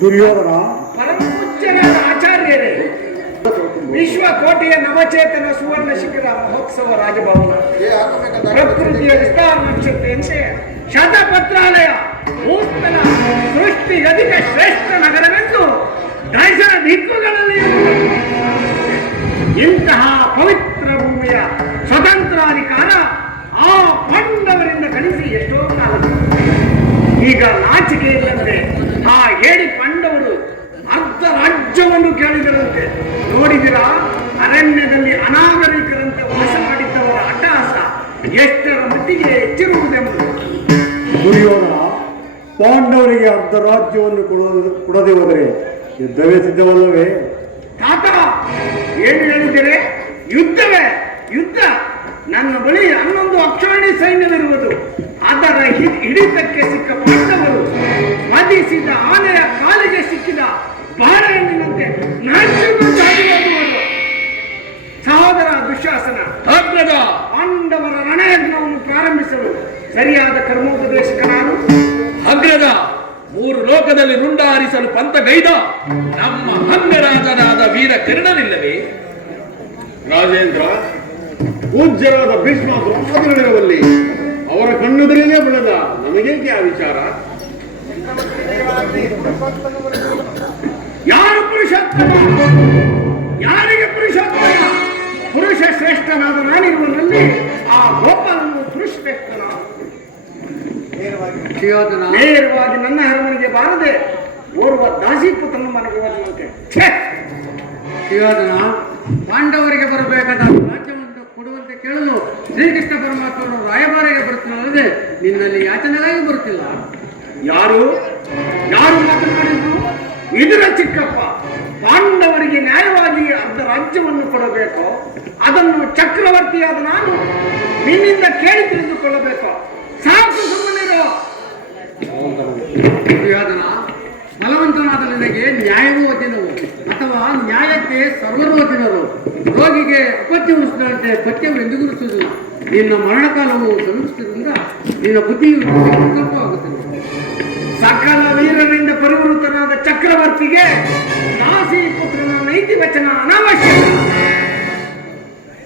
ದುರ್ಯೋಧನ ಪರಮಪೂಜ್ಯನಾದ ಆಚಾರ್ಯರೇ, ವಿಶ್ವಕೋಟೆಯ ನವಚೇತನ ಸುವರ್ಣ ಶಿಖರ ಮಹೋತ್ಸವ ರಾಜಭವನ ಪ್ರಕೃತಿಯ ವಿಸ್ತಾರ ನಕ್ಷತ್ರೆಯಂತೆ ಶತಪತ್ರಾಲಯ ಭೂಸ್ಥಳ ಸೃಷ್ಟಿಗದಿಕ ಶ್ರೇಷ್ಠ ನಗರವೆಂದು ದಶ ದಿಕ್ಕುಗಳಲ್ಲಿ ಇಂತಹ ಪವಿತ್ರ ಭೂಮಿಯ ಸ್ವತಂತ್ರಾಧಿಕಾರ ಆ ಪಾಂಡವರಿಂದ ಕಳಿಸಿ ಎಷ್ಟೋ ಕಾಲ ಈಗ ನಾಚಿಕೆ ಇಲ್ಲಂತೆ ಆ ಹೇಳಿ ಪಾಂಡವರು ಅರ್ಧ ರಾಜ್ಯವನ್ನು ಕೇಳಿದರಂತೆ. ನೋಡಿದಿರಾ, ಅರಣ್ಯದಲ್ಲಿ ಅನಾಗರಿಕರಂತೆ ವಾಸ ಮಾಡಿದ್ದವರ ಅಟ್ಟಹಾಸ ಎಷ್ಟರ ಮಟ್ಟಿಗೆ ಹೆಚ್ಚಿರುವುದೆಂಬುದು. ದುರ್ಯೋಧನ, ಪಾಂಡವರಿಗೆ ಅರ್ಧ ರಾಜ್ಯವನ್ನು ಕೊಡದೆ ಹೋದರೆ ಯುದ್ಧವೇ ಸಿದ್ಧವಲ್ಲವೇ? ತಾತ, ಏನು ಹೇಳಿದರೆ? ಯುದ್ಧವೇ ಯುದ್ಧ. ನನ್ನ ಬಳಿ 11 ಅಕ್ಷೋಹಿಣಿ ಸೈನ್ಯವಿರುವುದು. ಅದರ ಹಿಡಿತಕ್ಕೆ ಸಿಕ್ಕ ಪಾಂಡವರು ವಧಿಸಿದ ಆನೆಯ ಕಾಲಿಗೆ ಸಿಕ್ಕಿದ ಬಾಳೆಹಣ್ಣಿನಂತೆ ಸಹೋದರ ದುಶ್ಯಾಸನ, ಪಾಂಡವರ ರಣಯಜ್ಞವನ್ನು ಪ್ರಾರಂಭಿಸಲು ಸರಿಯಾದ ಕರ್ಮೋಪದೇಶಕನಾನು. ಅಗ್ರದ 3 ಲೋಕದಲ್ಲಿ ರುಂಡ ಹಾರಿಸಲು ಪಂಥಗೈದ ನಮ್ಮ ಹನ್ನೆರಾಜನಾದ ವೀರ ಕರ್ಣನಿಲ್ಲವೇ? ರಾಜೇಂದ್ರ, ಪೂಜ್ಯರಾದ ಭೀಷ್ಮ ದ್ರೌಪದಿಗಳಿರುವಲ್ಲಿ ಅವರ ಕಣ್ಣುದರಿಯೇ ಬೆಳೆದ ನಮಗೇಕೆ ಆ ವಿಚಾರ? ಯಾರು ಪುರುಷೋತ್ತಮ? ಯಾರಿಗೆ ಪುರುಷೋತ್ತಮ? ಪುರುಷ ಶ್ರೇಷ್ಠನಾದ ನಾನಿರುವನಲ್ಲಿ ಆ ಗೋಪಾಲನು ಪುರುಷ ಶ್ರೇಷ್ಠನ. ನೇರವಾಗಿ ನನ್ನ ಅರಮನೆಗೆ ಬಾರದೆ ಓರ್ವ ದಾಸಿಪುತ್ರನ ಮನೆಗೆ ಹೋದಂತೆ. ಪಾಂಡವರಿಗೆ ಬರಬೇಕಾದ ರಾಜ್ಯವನ್ನು ಕೊಡುವಂತೆ ಕೇಳಲು ಶ್ರೀಕೃಷ್ಣ ಪರಮಾತ್ಮನು ರಾಯಭಾರಿಗೆ ಬರುತ್ತಾನಲ್ಲದೆ ನಿನ್ನಲ್ಲಿ ಯಾಚನೆಗಾಗಿ ಬರುತ್ತಿಲ್ಲ. ಯಾರು ಮಾತನಾಡಿದ್ದು? ಇದರ ಚಿಕ್ಕಪ್ಪ. ಪಾಂಡವರಿಗೆ ನ್ಯಾಯವಾಗಿ ಅರ್ಧ ರಾಜ್ಯವನ್ನು ಕೊಡಬೇಕು. ಅದನ್ನು ಚಕ್ರವರ್ತಿಯಾದ ನಾನು ನಿನ್ನಿಂದ ಕೇಳಿ ತಿಳಿದುಕೊಳ್ಳಬೇಕು. ಸಾಕು, ಸುಮ್ಮನಿರೋ. ಬಲವಂತನಾದ ನನಗೆ ನ್ಯಾಯವೂ ಒದ್ದಿನವು ಅಥವಾ ನ್ಯಾಯಕ್ಕೆ ಸರ್ವರು ಒದ್ದಿನರು. ರೋಗಿಗೆ ಅಪತ್ಯ ಉಳಿಸಿದಂತೆ ಪಥ್ಯವು ಎಂದಿಗೂ ಉಳಿಸುವುದಿಲ್ಲ. ನಿನ್ನ ಮರಣಕಾಲವು ಸಮೀಪಿಸುವುದರಿಂದ ನಿನ್ನ ಬುದ್ಧಿಯು ಸಂಕಲ್ಪವಾಗುತ್ತದೆ. ಸಕಲ ವೀರರಿಂದ ಪರಿವೃತನಾದ ಚಕ್ರವರ್ತಿಗೆ ದಾಸಿ ಪುತ್ರನ ನೈತಿ ವಚನ ಅನಾವಶ್ಯಕ.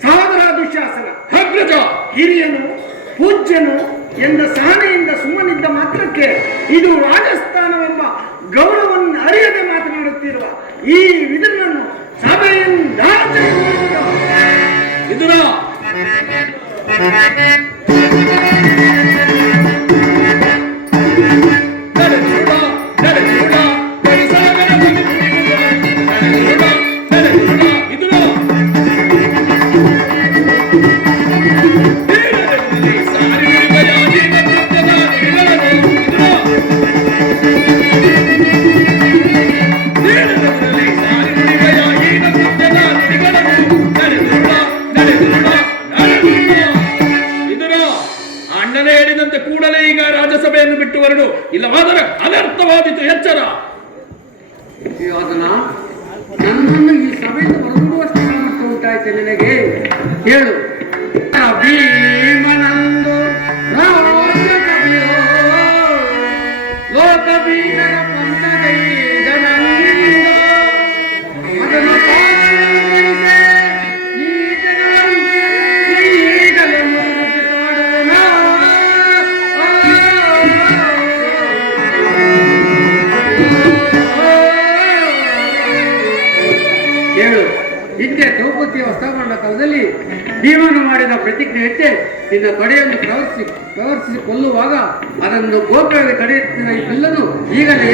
ಸಹೋದರ ದುಶ್ಯಾಸನ, ಹಿರಿಯನು ಪೂಜ್ಯನು ಎಂದ ಸಹನೆಯಿಂದ ಸುಮ್ಮನಿದ್ದ ಮಾತ್ರಕ್ಕೆ ಇದು ರಾಜಸ್ಥಾನವೆಂಬ ಗೌರವವನ್ನು ಅರಿಯದೆ ಮಾತನಾಡುತ್ತಿರುವ ಈ ವಿಧನನ್ನು ಸಭೆಯಿಂದ ನನ್ನನ್ನು ಈ ಸಭೆಯಿಂದ ಹೊರಬಿಡುವಷ್ಟು ಸಾಮರ್ಥ್ಯ ಉಂಟಾಯ್ತು ನಿನಗೆ? ಹೇಳು. ಭೀಮನಂದು ರಾಜ್ಯ ಕವಿಯೋ, ಲೋಕಬೀಜರ ಪಂಥಗೈದನಂದು, ಅದನ್ನು ಪಾಲಿಸೆ ಈ ಜನರಂತೆ ಈಗಲೇ ಮುಗಿಸೋಡುವನ. ಹೇಳು. ಹಿಂದೆ ದ್ರೌಪದಿಯ ವಸ್ತ್ರಗೊಂಡ ಕಾಲದಲ್ಲಿ ಭೀಮನು ಮಾಡಿದ ಪ್ರತಿಕ್ರಿಯೆಯಂತೆ ನಿನ್ನ ಕಡೆಯನ್ನು ಪ್ರವರ್ತಿಸಿ ಕೊಲ್ಲುವಾಗ ಅದನ್ನು ಗೋಪುರದ ಕಡೆ ಎತ್ತಿದ ಈ ಬಿಲ್ಲನ್ನು ಈಗಲೇ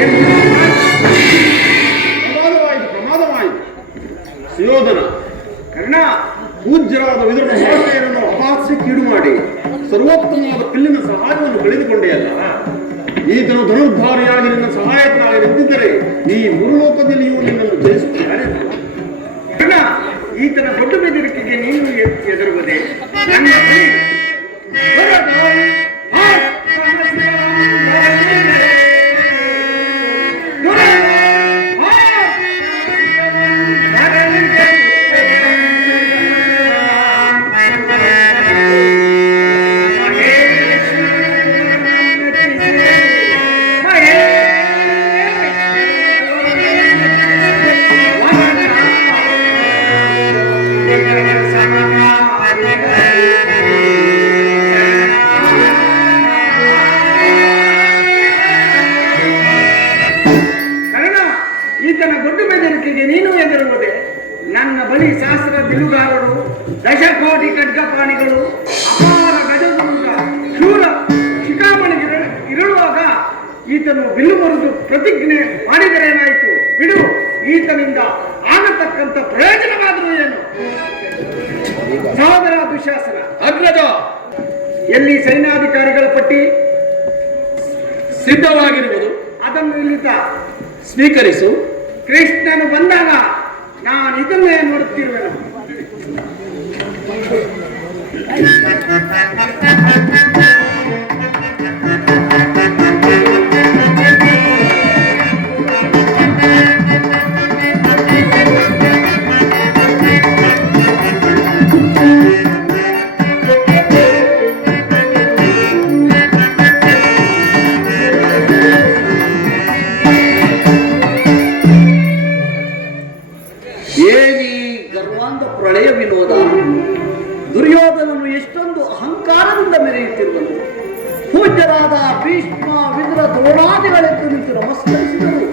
ಪ್ರಮಾದವಾಯಿತು. ಸುಯೋಧನ, ಕರ್ಣ, ಪೂಜ್ಯರಾದ ವಿದುರನ ಭಾಷೆಯನ್ನು ಅಪಾಸ್ಯಕ್ಕೀಡು ಮಾಡಿ ಸರ್ವೋತ್ತಮವಾದ ಪಿಲ್ಲಿನ ಸಹಾಯವನ್ನು ಕಳೆದುಕೊಂಡೆಯಲ್ಲ. ಈತನು ಧನುರ್ಧಾರಿಯಾಗಿ ನಿನ್ನ ಸಹಾಯಕನಾಗಿ ನಿಂತಿದ್ದರೆ ಈ ಮುರುಲೋಕದಲ್ಲಿಯೂ ನಿನ್ನನ್ನು ಜಯಿಸುತ್ತಾರೆ. ಕರ್ಣ, ಈತನ ದೊಡ್ಡ ಬೆದರಿಕೆಗೆ ನೀನು ಎದುರುವುದೇ? ನನ್ನ ಬಳಿ ಈತನ ದೊಡ್ಡ ಬೆದರಿಕೆಗೆ ನೀನು ಎದುರುವುದೇ? ನನ್ನ ಬಳಿ ಸಹಸ್ರ ಬಿಲ್ಲುಗಾರರು, ದಶಕೋಟಿ ಖಡ್ಗಪಾಣಿಗಳು, ಅಪಾರ ಗಜದುರ್ಗ, ಶೂರ ಶಿಖಾಮಣಿಗಿರುವಾಗ ಈತನು ಬಿಲ್ಲು ಮುರಿದು ಪ್ರತಿಜ್ಞೆ ಮಾಡಿದರೇನಾಯಿತು? ಬಿಡು, ಈತನಿಂದ ಆಗತಕ್ಕಂಥ ಪ್ರಯೋಜನವಾದರೂ ಏನು? ಸಹೋದರ ದುಶಾಸನ, ಅಗ್ರಜ, ಎಲ್ಲಿ ಸೈನ್ಯಾಧಿಕಾರಿಗಳ ಪಟ್ಟಿ ಸಿದ್ಧವಾಗಿರುವುದು, ಅದನ್ನು ಇಲ್ಲಿತ ಸ್ವೀಕರಿಸು. ಕೃಷ್ಣನು ಬಂದಾಗ ನಾನು ಇದನ್ನೇ ನೋಡುತ್ತಿರುವೆನು. ಪ್ರಳಯ ವಿನೋದ. ದುರ್ಯೋಧನನು ಎಷ್ಟೊಂದು ಅಹಂಕಾರದಿಂದ ಮೆರೆಯುತ್ತಿರುವನು. ಪೂಜ್ಯರಾದ ಭೀಷ್ಮ, ವಿದುರ, ದ್ರೋಣಾದಿಗಳೆದ್ದು ನಿಂತು ನಮಸ್ಕರಿಸಿದರು.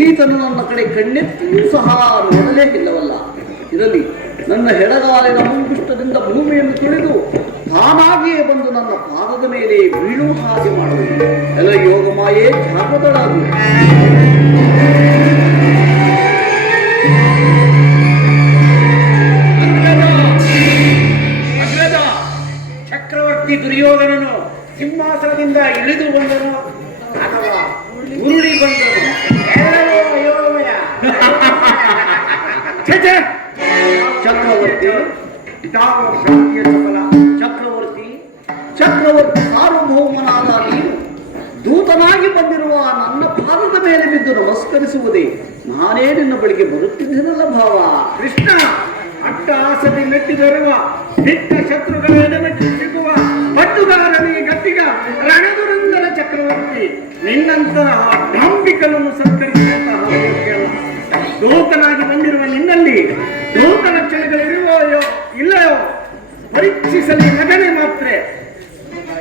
ಈತನು ನನ್ನ ಕಡೆ ಕಣ್ಣೆತ್ತಿಯೂ ಸಹ ನೋಡಲೇ ಇಲ್ಲವಲ್ಲ. ಇರಲಿ, ನನ್ನ ಎಡಗಾಲಿನ ಮುಂಗುಷ್ಟದಿಂದ ಭೂಮಿಯನ್ನು ತುಳಿದು ತಾನಾಗಿಯೇ ಬಂದು ನನ್ನ ಪಾದದ ಮೇಲೆ ಬೀಳುವ ಹಾಗೆ ಮಾಡುವುದು. ಎಲ್ಲ ಯೋಗಮಾಯೇ ಜಾಗದಳಾಗು. ಚಕ್ರವರ್ತಿ ದುರ್ಯೋಧನನು ಸಿಂಹಾಸನದಿಂದ ಇಳಿದು ಬಂದನು ಅಥವಾ ಉರುಳಿ ಬಂದನು? ಚಕ್ರವರ್ತಿ ಚಕ್ರವರ್ತಿ ಚಕ್ರವರ್ತಿ ಸಾರ್ವಭೌಮನಾದ ನೀನು ದೂತನಾಗಿ ಬಂದಿರುವ ನನ್ನ ಪಾದದ ಮೇಲೆ ಬಿದ್ದು ನಮಸ್ಕರಿಸುವುದೇ? ನಾನೇ ನಿನ್ನ ಬಳಿಗೆ ಬರುತ್ತಿದ್ದೇನಲ್ಲ ಭಾವ. ಕೃಷ್ಣ, ಅಟ್ಟ ಆಸದೆ ಮೆಟ್ಟಿದರುವ ದಿಟ್ಟ ಶತ್ರುಗಳನ್ನ ಮೆಟ್ಟಿ ಸಿಗುವ ಪಟ್ಟುಗಾರನಿ ಗಟ್ಟಿಗ ರಣದುರಂದರ ಚಕ್ರವರ್ತಿ ನಿನ್ನಂತಹ ಡಾಂಬಿಕನನ್ನು ಸತ್ಕರಿಸುವಂತಹ ಯೋಗ್ಯಲ್ಲ. ದೂತನಾಗಿ ಬಂದಿರುವ ನಿನ್ನಲ್ಲಿ ದೂತ ಲಕ್ಷಣಗಳಿರುವೋ ಇಲ್ಲವೋ ಪರೀಕ್ಷಿಸಲಿ ನಗನೆ ಮಾತ್ರ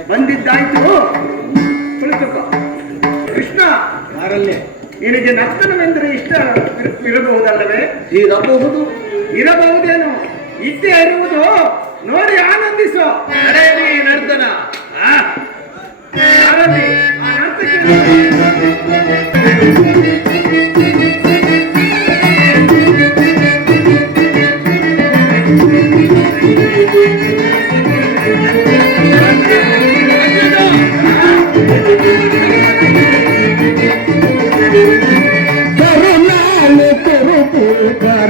ಬಂದಿದ್ದಾಯ್ತು. ಕುಳಿತುಕೋ. ಕೃಷ್ಣ, ನಿನಗೆ ನರ್ತನವೆಂದರೆ ಇಷ್ಟ ಇರಬಹುದಲ್ಲವೇ? ಇರಬಹುದೇನು? ಇದ್ದೇ ಇರುವುದು ನೋಡಿ ಆನಂದಿಸೋ. ನರ್ತನ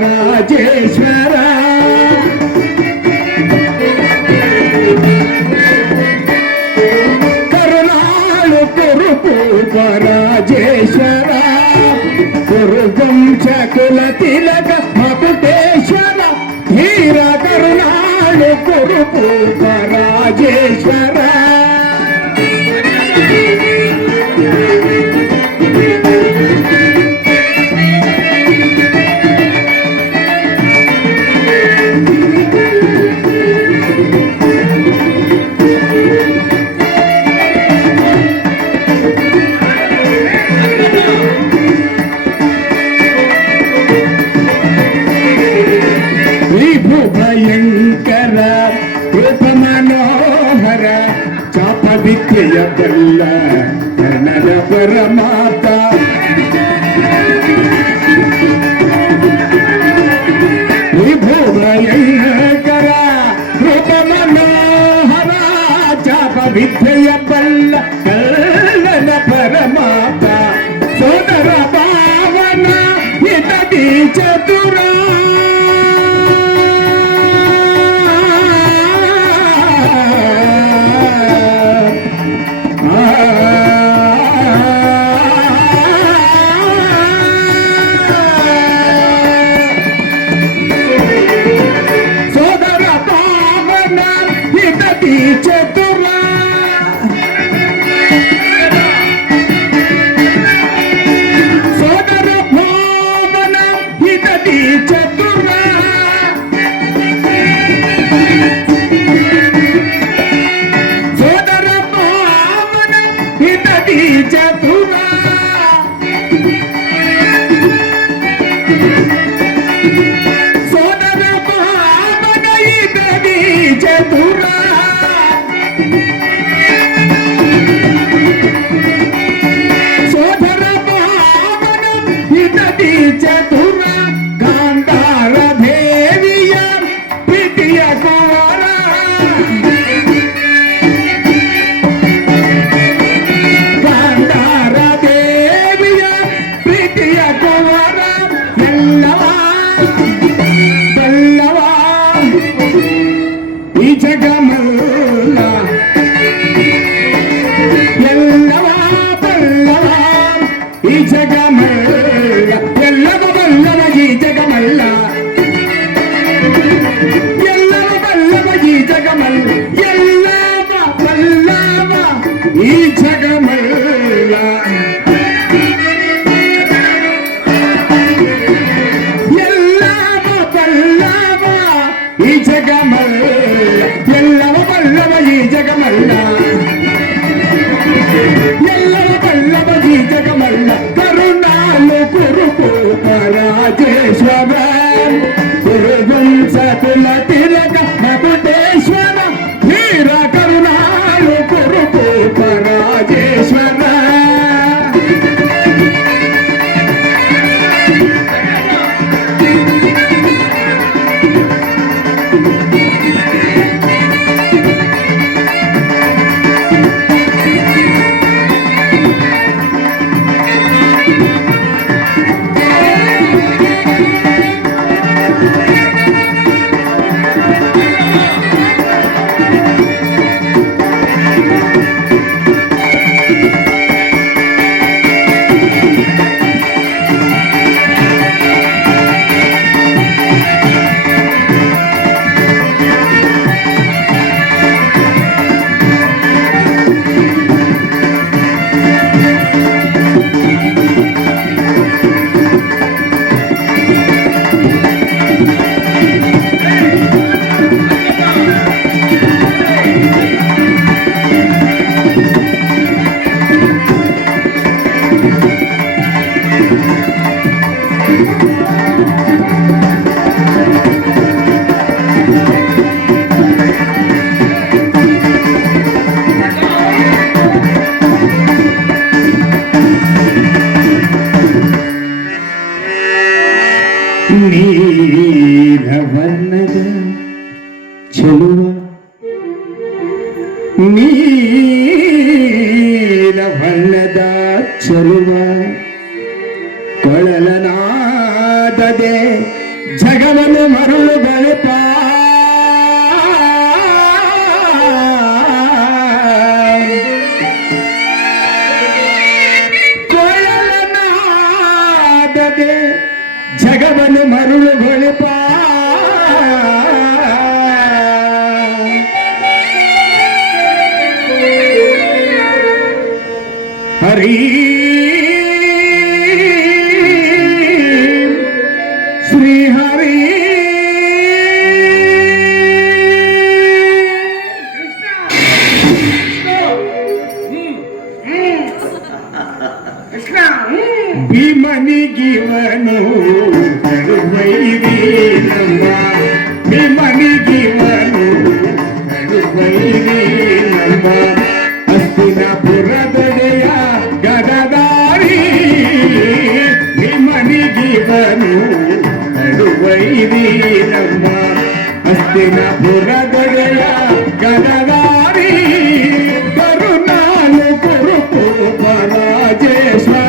ರಾಜೇಶ್ವರ ಕರುಣಾಳು ಕುರುಪು ರಾಜೇಶ್ವರ ಕುರುವಂಶ ಕುಲ ತಿಲಕ ರಾಜೇಶ್ವರ ಭಯಂಕರ ರೂಪ ಮನೋಹರ ಚಾಪ ವಿಕ್ರಯ ಬಲ್ಲ ಕನ್ನಡ ಪರಮಾತ ವಿಭು ಭಯಂಕರ ರೂಪ ಮನೋಹರ ಚಾಪ ವಿಕ್ರಯ ಬಲ್ಲ ಕನ್ನಡ ಪರಮಾತ ಸೋದರ ಭಾವನ ಹಿತದಿ ಚತುರ ಚತುರ ಸೋದರ ಭಾವನ ಹಿತದಿ ಚತುರ ಸೋದರ ಭಾವನ ಹಿತದಿ ಚತುರ ಸೋದರ ಭಾವನ ಹಿತದಿ ಚತುರ ಸೋದರ ಭಾವನ ಹಿತದಿ ಚತುರ ಗಾಂಧಾರ ದೇವಿಯ ಪ್ರೀತಿಯ ಕುವರ ಗಾಂಧಾರ ದೇವಿಯ ಪ್ರೀತಿಯ ಕುವರ ಎಲ್ಲವ ಬಲ್ಲವ ಈ ಜಗಮಲ್ಲ ಎಲ್ಲವ ಬಲ್ಲವ ಈ ಜಗಮಲ್ಲ ಎಲ್ಲವ ಬಲ್ಲವ ಈ ಜಗಮಲ್ಲ ಎಲ್ಲವ ಬಲ್ಲವ ಈ ಜಗಮಲ್ಲ ಎಲ್ಲವ ಬಲ್ಲವ ಈ ಜಗಮಲ್ಲ ಎಲ್ಲವ ಬಲ್ಲವ ಈ ಜಗಮಲ್ಲ ಎಲ್ಲವ ಬಲ್ಲವ ಈ ಜಗಮಲ್ಲ ಎಲ್ಲವ ಬಲ್ಲವ ಈ ಜಗಮಲ್ಲ ಕರುಣಾಲು ಕುರುಕೂಪ ರಾಜೇಶ್ವರ ಗುರುವಂಶ ಕುಲ ತಿಲಕ ಮಕುಟೇಶ್ವರ ವೀರ ಕರುಣಾಲು ಕುರುಕೂಪ ರಾಜೇಶ್ವರ ನೀಲವರ್ಣದ ಚೆಲುವ ನೀಲವರ್ಣದ ಚೆಲುವ ಕೊಳಲನಾದದೆ ಜಗವನ್ನು ಮರುಳುಗಳುಪ ಕೊಳಲನಾದದೆ ಜಗವನ್ನು ಮರುಳುಗೊಳಿಪ ವೈರಿ ನಮ್ಮ ಹಸ್ತಿನಪುರದೊಡೆಯ ಗಣಗಾರಿ ಕರುಣಾಳು ಕುರುಕುಪ ರಾಜೇಶ್ವರ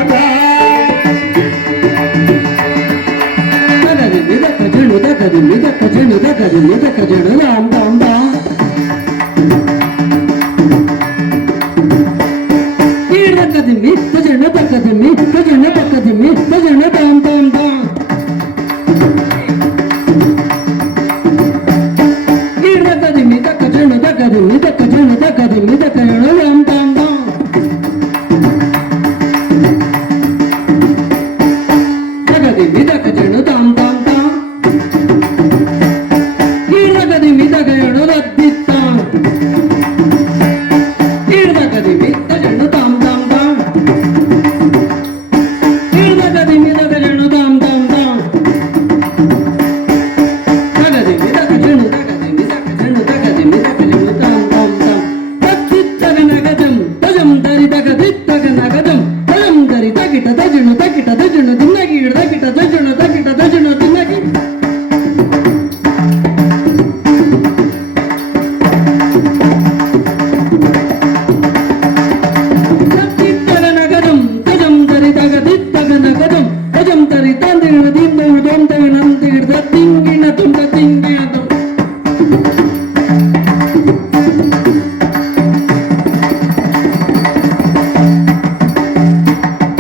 ಮಿದಕ ಜಣು ಅಂಬ ಅಂಬ ಈಡಕದಿಮ್ಮಿ ತಜಣ ತಕ್ಕದಿಮ್ಮಿ ತಜಣ ತಕ್ಕದಿಮ್ಮಿ ತಜಣ ತಾಂ ತಾಂ ತಾಂ ಈಡಕದಿಮ್ಮಿ ತಕ್ಕ ಜಣು ತಕ್ಕದಿಮ್ಮಿ ತಕ್ಕ ಜಣು ತಕ್ಕದಿಮ್ಮಿ ತಕ್ಕ ಜಣು ತಾಂ ತಾಂ ತಾಂ ತಗದಿಮ್ಮಿ ತಕ್ಕ ಜಣು ತಾಂ ತಾಂ ತಾಂ ಈಡಕದಿಮ್ಮಿ ತಕ್ಕ ಜಣು ರದ್ದಿತ್ತಾಂ ಈಡಕದಿಮ್ಮಿ ತಜಣು ತಾಂ ತಾಂ ತಾಂ ಈಡಕದಿಮ್ಮಿ ತಕ್ಕ ಜಣು ತಾಂ ತಾಂ ತಾಂ ತಗದಿಮ್ಮಿ ತಕ್ಕ ಜಣು ತಗದಿಮ್ಮಿ ತಕ್ಕ ಜಣು ತಗದಿಮ್ಮಿ ತಕ್ಕ ಜಣು ತಾಂ ತಾಂ ತಾಂ ತತ್ತಿತ್ತಗ ನಗದಂ ತಜಂ ತರಿ ತಗದಿತ್ತಗ ನಗದಂ ತಜಂ ತರಿ ತಗಿಟ ತಜಣು ತಗಿಟ ತಜಣು ತಿನ್ನಗಿ ತಗಿಟ ತಜಣು ತಗಿಟ ತಜಣು ತಿನ್ನಗಿ ತತ್ತಿತ್ತಗ ನಗದಂ ತಜಂ ತರಿ ತಗದಿತ್ತಗ ನಗದಂ ತಜಂ ತರಿ ತಂದಿಣ ದಿಂದೌ ದೊಂ ತಗಿಣ ಅಂತಿಗಿಡ ತಿಂಗಿಣ ತುಂಗ ತಿಂಗಿಣ ತುಂ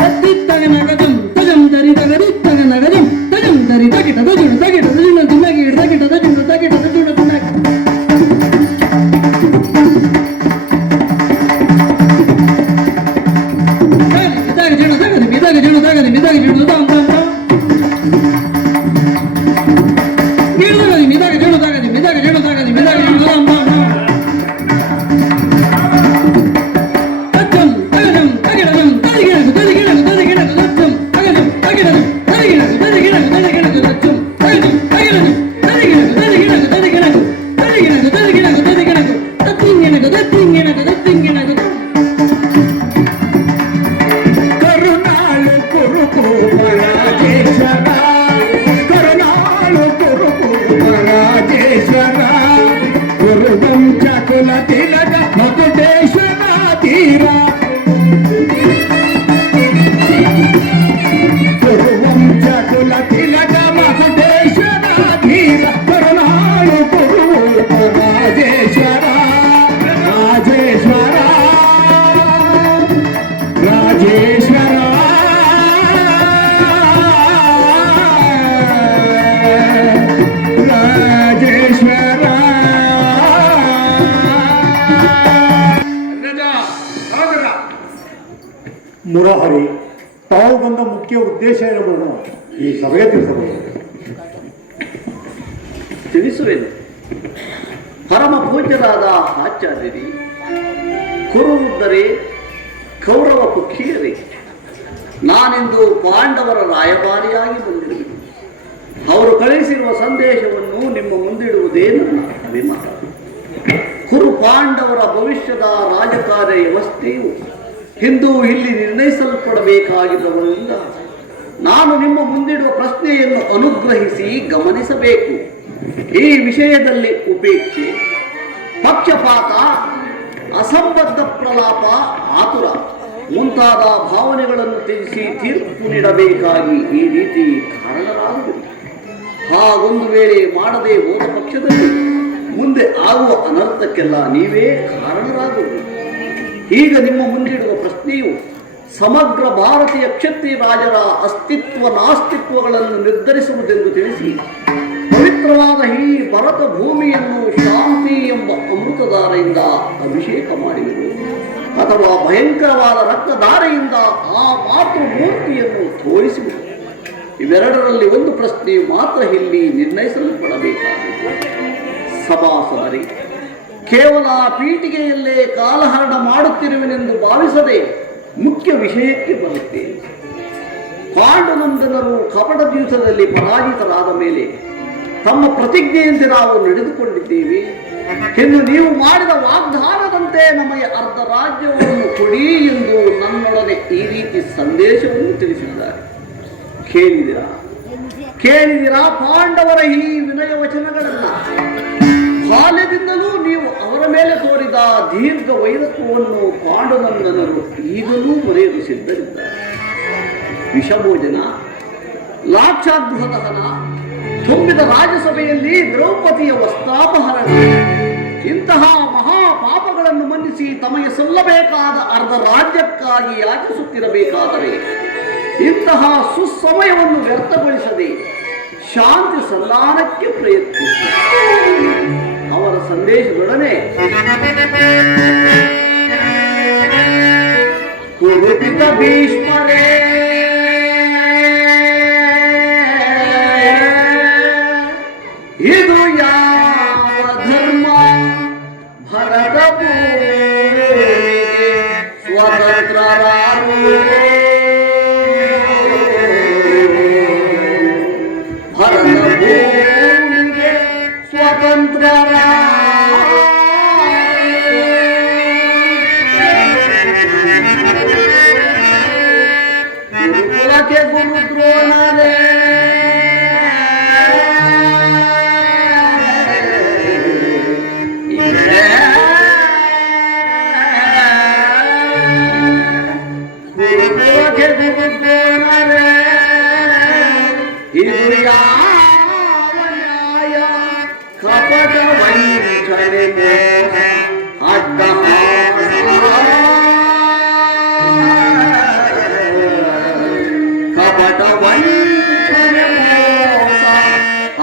ತತ್ತಿತ್ತಗ ನಗದಂ ತಜಂ ತರಿ ತಗದಿತ್ತಗ ನಗದಂ ತಜಂ ತರಿ ತಗಿಟ ತಜುಣ ತಗಿಟ ತಜುಣ ತಿನ್ನಗಿ ತಗಿಟ ತಜುಣ ತಗಿಟ ತಜುಣ ತಿನ್ನಗಿ ಮಿದಾಗ ಜಣ ತಗದಿ ಮಿದಾಗ ಜಣ ತಗದಿ ಮಿದಾಗ ಜಣ ತಾಂ ತಾಂ ತಾಂ ಮಿದಾಗ ಮಿದಾಗ ಜಣ ತಗದಿ ಮಿದಾಗ ಜಣ ತಗದಿ ಮಿದಾಗ ಜಣ ತಾಂ ತಾಂ ತಾಂ ತಚ್ಚಂ ತಗಜಂ ತಗಿಡಜಂ ತದಿಗಿಣಕು ತದಿಗಿಣಕು ತದಿಗಿಣಕು ತಚ್ಚಂ ತಗಜಂ ತಗಿಡಜಂ ತದಿಗಿಣಕು ತದಿಗಿಣಕು ತದಿಗಿಣಕು ತಚ್ಚಂ ತಗಜಂ ತಗಿಡಜಂ ತದಿಗಿಣಕು ತದಿಗಿಣಕು ತದಿಗಿಣಕು ತದಿಗಿಣಕು ತದಿಗಿಣಕು ತದಿಗಿಣಕು ತತ್ತಿಂಗಿಣಕು ತತ್ತಿಂಗಿಣಕು ತತ್ತಿಂಗಿಣಕು ಕರುಣಾಳು ಕುರುಕುಪ ರಾಜೇಶ್ವರ ಕರುಣಾಳು ಕುರುಕುಪ ರಾಜೇಶ್ವರ ಕುರುವಂಶ ಕುಲ ತಿಲಕ ಮಕುಟೇಶ್ವರ ತೀರ ಕುರುವಂಶ ಕುಲ ತಿಲಕ ಮಕುಟೇಶ್ವರ ಧೀರ ಕರುಣಾಳು ಕುರುಕುಪ ರಾಜೇಶ್ವರ ರಾಜೇಶ್ವರ ರಾಜೇಶ್ವರ ರಾಜೇಶ್ವರ ಮುರಹರಿ ತಾವು ಬಂದ ಮುಖ್ಯ ಉದ್ದೇಶ ಏನನ್ನು ಈ ಸಭೆಗೆ ತಿಳಿಸಬಹುದು. ತಿಳಿಸುವೆನು. ಪರಮ ಪೂಜ್ಯರಾದ ಆಚಾರ್ಯರಿ, ಕುರುವೃದ್ಧರೇ, ಕೌರವ ಕುಖಿಯರೇ, ನಾನಿಂದು ಪಾಂಡವರ ರಾಯಭಾರಿಯಾಗಿ ಬಂದಿರುವೆ. ಅವರು ಕಳಿಸಿರುವ ಸಂದೇಶವನ್ನು ನಿಮ್ಮ ಮುಂದಿಡುವುದೇ ನನ್ನ ಅಭಿಮಾನ. ಕುರು ಪಾಂಡವರ ಭವಿಷ್ಯದ ರಾಜಕಾರ್ಯ ವ್ಯವಸ್ಥೆಯು ಇಂದು ಇಲ್ಲಿ ನಿರ್ಣಯಿಸಲ್ಪಡಬೇಕಾಗಿರುವುದರಿಂದ ನಾನು ನಿಮ್ಮ ಮುಂದಿಡುವ ಪ್ರಶ್ನೆಯನ್ನು ಅನುಗ್ರಹಿಸಿ ಗಮನಿಸಬೇಕು. ಈ ವಿಷಯದಲ್ಲಿ ಉಪೇಕ್ಷೆ, ಪಕ್ಷಪಾತ, ಅಸಂಬದ್ಧ ಪ್ರಲಾಪ, ಆತುರ ಮುಂತಾದ ಭಾವನೆಗಳನ್ನು ತ್ಯಜಿಸಿ ತೀರ್ಪು ನೀಡಬೇಕಾಗಿ ಈ ರೀತಿ ಕಾರಣರಾಗುವುದು. ಹಾಗೊಂದು ವೇಳೆ ಮಾಡದೆ ಹೋದ ಪಕ್ಷದಲ್ಲಿ ಮುಂದೆ ಆಗುವ ಅನರ್ಥಕ್ಕೆಲ್ಲ ನೀವೇ ಕಾರಣರಾಗುವುದು. ಈಗ ನಿಮ್ಮ ಮುಂದಿಡುವ ಪ್ರಶ್ನೆಯು ಸಮಗ್ರ ಭಾರತೀಯ ಕ್ಷತ್ರಿಯ ರಾಜರ ಅಸ್ತಿತ್ವ ನಾಸ್ತಿತ್ವಗಳನ್ನು ನಿರ್ಧರಿಸುವುದೆಂದು ತಿಳಿಸಿ ಪವಿತ್ರವಾದ ಈ ಭರತ ಭೂಮಿಯನ್ನು ಶಾಂತಿ ಎಂಬ ಅಮೃತಧಾರೆಯಿಂದ ಅಭಿಷೇಕ ಮಾಡಿದರು ಅಥವಾ ಭಯಂಕರವಾದ ರಕ್ತಧಾರೆಯಿಂದ ಆ ಮಾತೃಮೂರ್ತಿಯನ್ನು ತೋರಿಸುವುದು. ಇವೆರಡರಲ್ಲಿ ಒಂದು ಪ್ರಶ್ನೆಯು ಮಾತ್ರ ಇಲ್ಲಿ ನಿರ್ಣಯಿಸಲ್ಪಡಬೇಕಾಗಿದೆ. ಸಭಾಸದರೇ, ಕೇವಲ ಪೀಠಿಗೆಯಲ್ಲೇ ಕಾಲಹರಣ ಮಾಡುತ್ತಿರುವೆನೆಂದು ಭಾವಿಸದೆ ಮುಖ್ಯ ವಿಷಯಕ್ಕೆ ಬರುತ್ತೇನೆ. ಪಾಂಡುನಂದನರು ಕಪಟ ದಿವಸದಲ್ಲಿ ಪರಾಜಿತರಾದ ಮೇಲೆ ತಮ್ಮ ಪ್ರತಿಜ್ಞೆಯಂತೆ ನಾವು ನಡೆದುಕೊಂಡಿದ್ದೇವೆ. ಇನ್ನು ನೀವು ಮಾಡಿದ ವಾಗ್ದಾನದಂತೆ ನಮಗೆ ಅರ್ಧ ರಾಜ್ಯವನ್ನು ಕೊಡಿ ಎಂದು ನನ್ನೊಡನೆ ಈ ರೀತಿ ಸಂದೇಶವನ್ನು ತಿಳಿಸಿದ್ದಾರೆ. ಕೇಳಿದಿರಾ? ಕೇಳಿದಿರಾ ಪಾಂಡವರ ಈ ವಿನಯ ವಚನಗಳನ್ನ? ಬಾಲ್ಯದಿಂದಲೂ ನೀವು ಅವರ ಮೇಲೆ ತೋರಿದ ದೀರ್ಘ ವೈರತ್ವವನ್ನು ಪಾಂಡುನಂದನರು ಈಗಲೂ ಮರೆಯಲು ಸಿದ್ಧರಿದ್ದಾರೆ. ವಿಷಭೋಜನ, ಲಾಕ್ಷಾಗೃಹ ದಹನ, ತುಂಬಿದ ರಾಜಸಭೆಯಲ್ಲಿ ದ್ರೌಪದಿಯ ವಸ್ತ್ರಾಪಹರಣ, ಇಂತಹ ಮಹಾಪಾಪಗಳನ್ನು ಮನ್ನಿಸಿ ತಮಗೆ ಸಲ್ಲಬೇಕಾದ ಅರ್ಧ ರಾಜ್ಯಕ್ಕಾಗಿ ಯಾಚಿಸುತ್ತಿರಬೇಕಾದರೆ ಇಂತಹ ಸುಸಮಯವನ್ನು ವ್ಯರ್ಥಗೊಳಿಸದೆ ಶಾಂತಿ ಸಂಧಾನಕ್ಕೆ ಪ್ರಯತ್ನಿಸಿ. ಅವರ ಸಂದೇಶದೊಡನೆ ಕುರುಪಿತ ಭೀಷ್ಮರೇ, ಇದು ಯಾವ ಧರ್ಮ? ಭರತ ಭೂಮಿಗೆ ಸ್ವತಂತ್ರರಾರು, ಭರತ ಭೂಮಿಗೆ ಸ್ವತಂತ್ರರಾರು. ಗುರುಕುಲಕ್ಕೆ ಗುರುದ್ರೋಣರೇ, ಇದು ಯಾವ ನ್ಯಾಯ? ಕಪಟ ವಂಚನೆ ಅಟ್ಟಹಾಸ, ಕಪಟ ವಂಚನೆ ಮೋಸ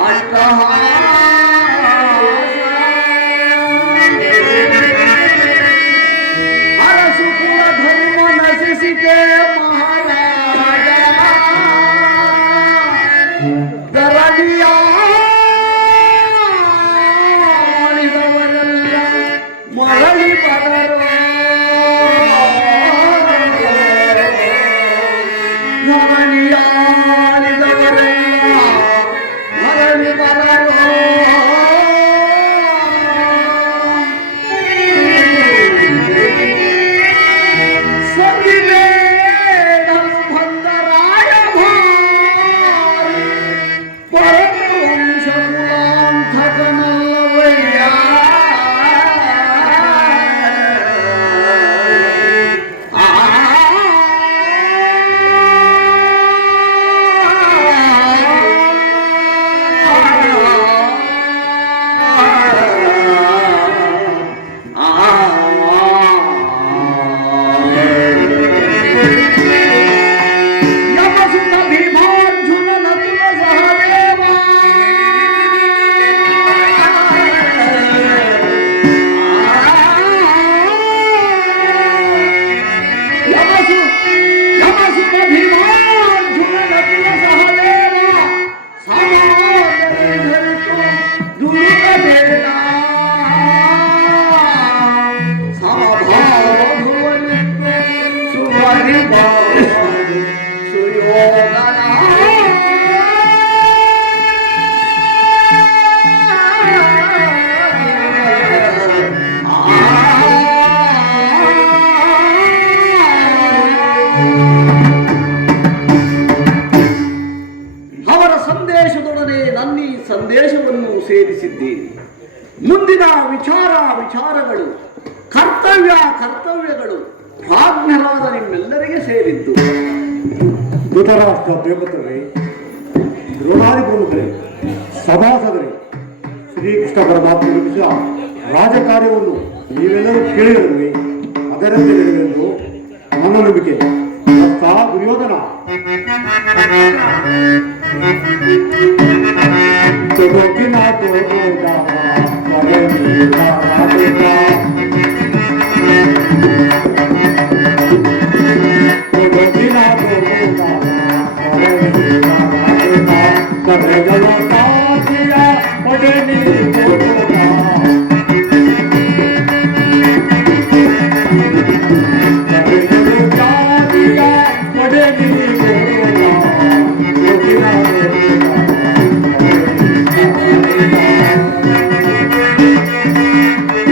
ಅಟ್ಟಹಾಸ. ಅರಸು ಕುಲ ಧರ್ಮ ನಶಿಸಿದೆ ಮಹಾರಾಜ, ಧರಣಿಯಾಳಿದವರೆಲ್ಲ ಮರಳಿ ಬರರೋ, ಧರಣಿಯಾಳಿದವರೆಲ್ಲ ಮರಳಿ ಬರರೋ. ಸತಿವೇದನು ಬಂದರಾಯ ಭಾರಿ ಪರಮವಂಶಕುಲಾಂತಕನಲ್ಲವಯ್ಯ. ಯಮಸುತ ಭೀಮಾರ್ಜುನ ನಕುಲ ಸಹದೇವ, ಯಮಸುತ ಭೀಮಾರ್ಜುನ ನಕುಲ ಸಹದೇವ, ಸಮಾಧರಿತು ದುರುಗಬೇಡ, ಸಮಭಾವಧುವನಿತ್ತು ಸುವರಿಭಾವ ಸುಯೋಗನ. ಅವರ ಸಂದೇಶದೊಡನೆ ನನ್ನ ಈ ಸಂದೇಶವನ್ನು ಸೇರಿಸಿದ್ದೀನಿ. ಮುಂದಿನ ವಿಚಾರಗಳು, ಕರ್ತವ್ಯಗಳು ಪ್ರಾಜ್ಞರಾದ ನಿಮ್ಮೆಲ್ಲರಿಗೆ ಸೇರಿದ್ದು. ಧೃತರಾಷ್ಟ್ರ ಪ್ರೇಮತರೇ, ದ್ರೋಣಾದಿ ಪ್ರಮುಖರೇ, ಸಭಾಸದರೇ, ಶ್ರೀಕೃಷ್ಣ ಪರಮಾತ್ಮ ರೂಪಿಸಿದ ರಾಜಕಾರ್ಯವನ್ನು ನೀವೆಲ್ಲರೂ ಕೇಳಿರುವೆ. ಅದರಂತೆ ನಡೆಯುವುದು ನನ್ನ ನಂಬಿಕೆ. Duryodhana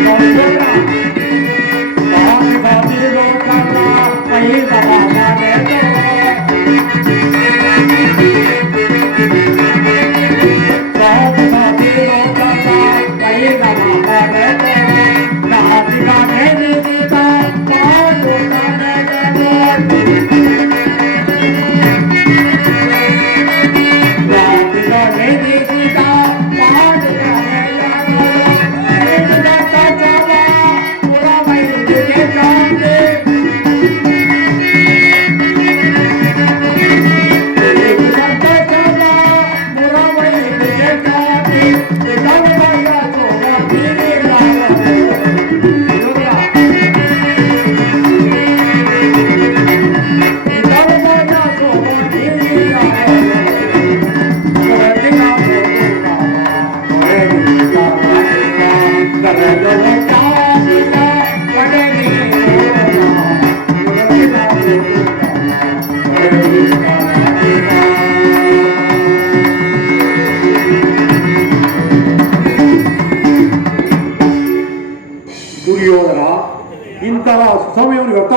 Thank you.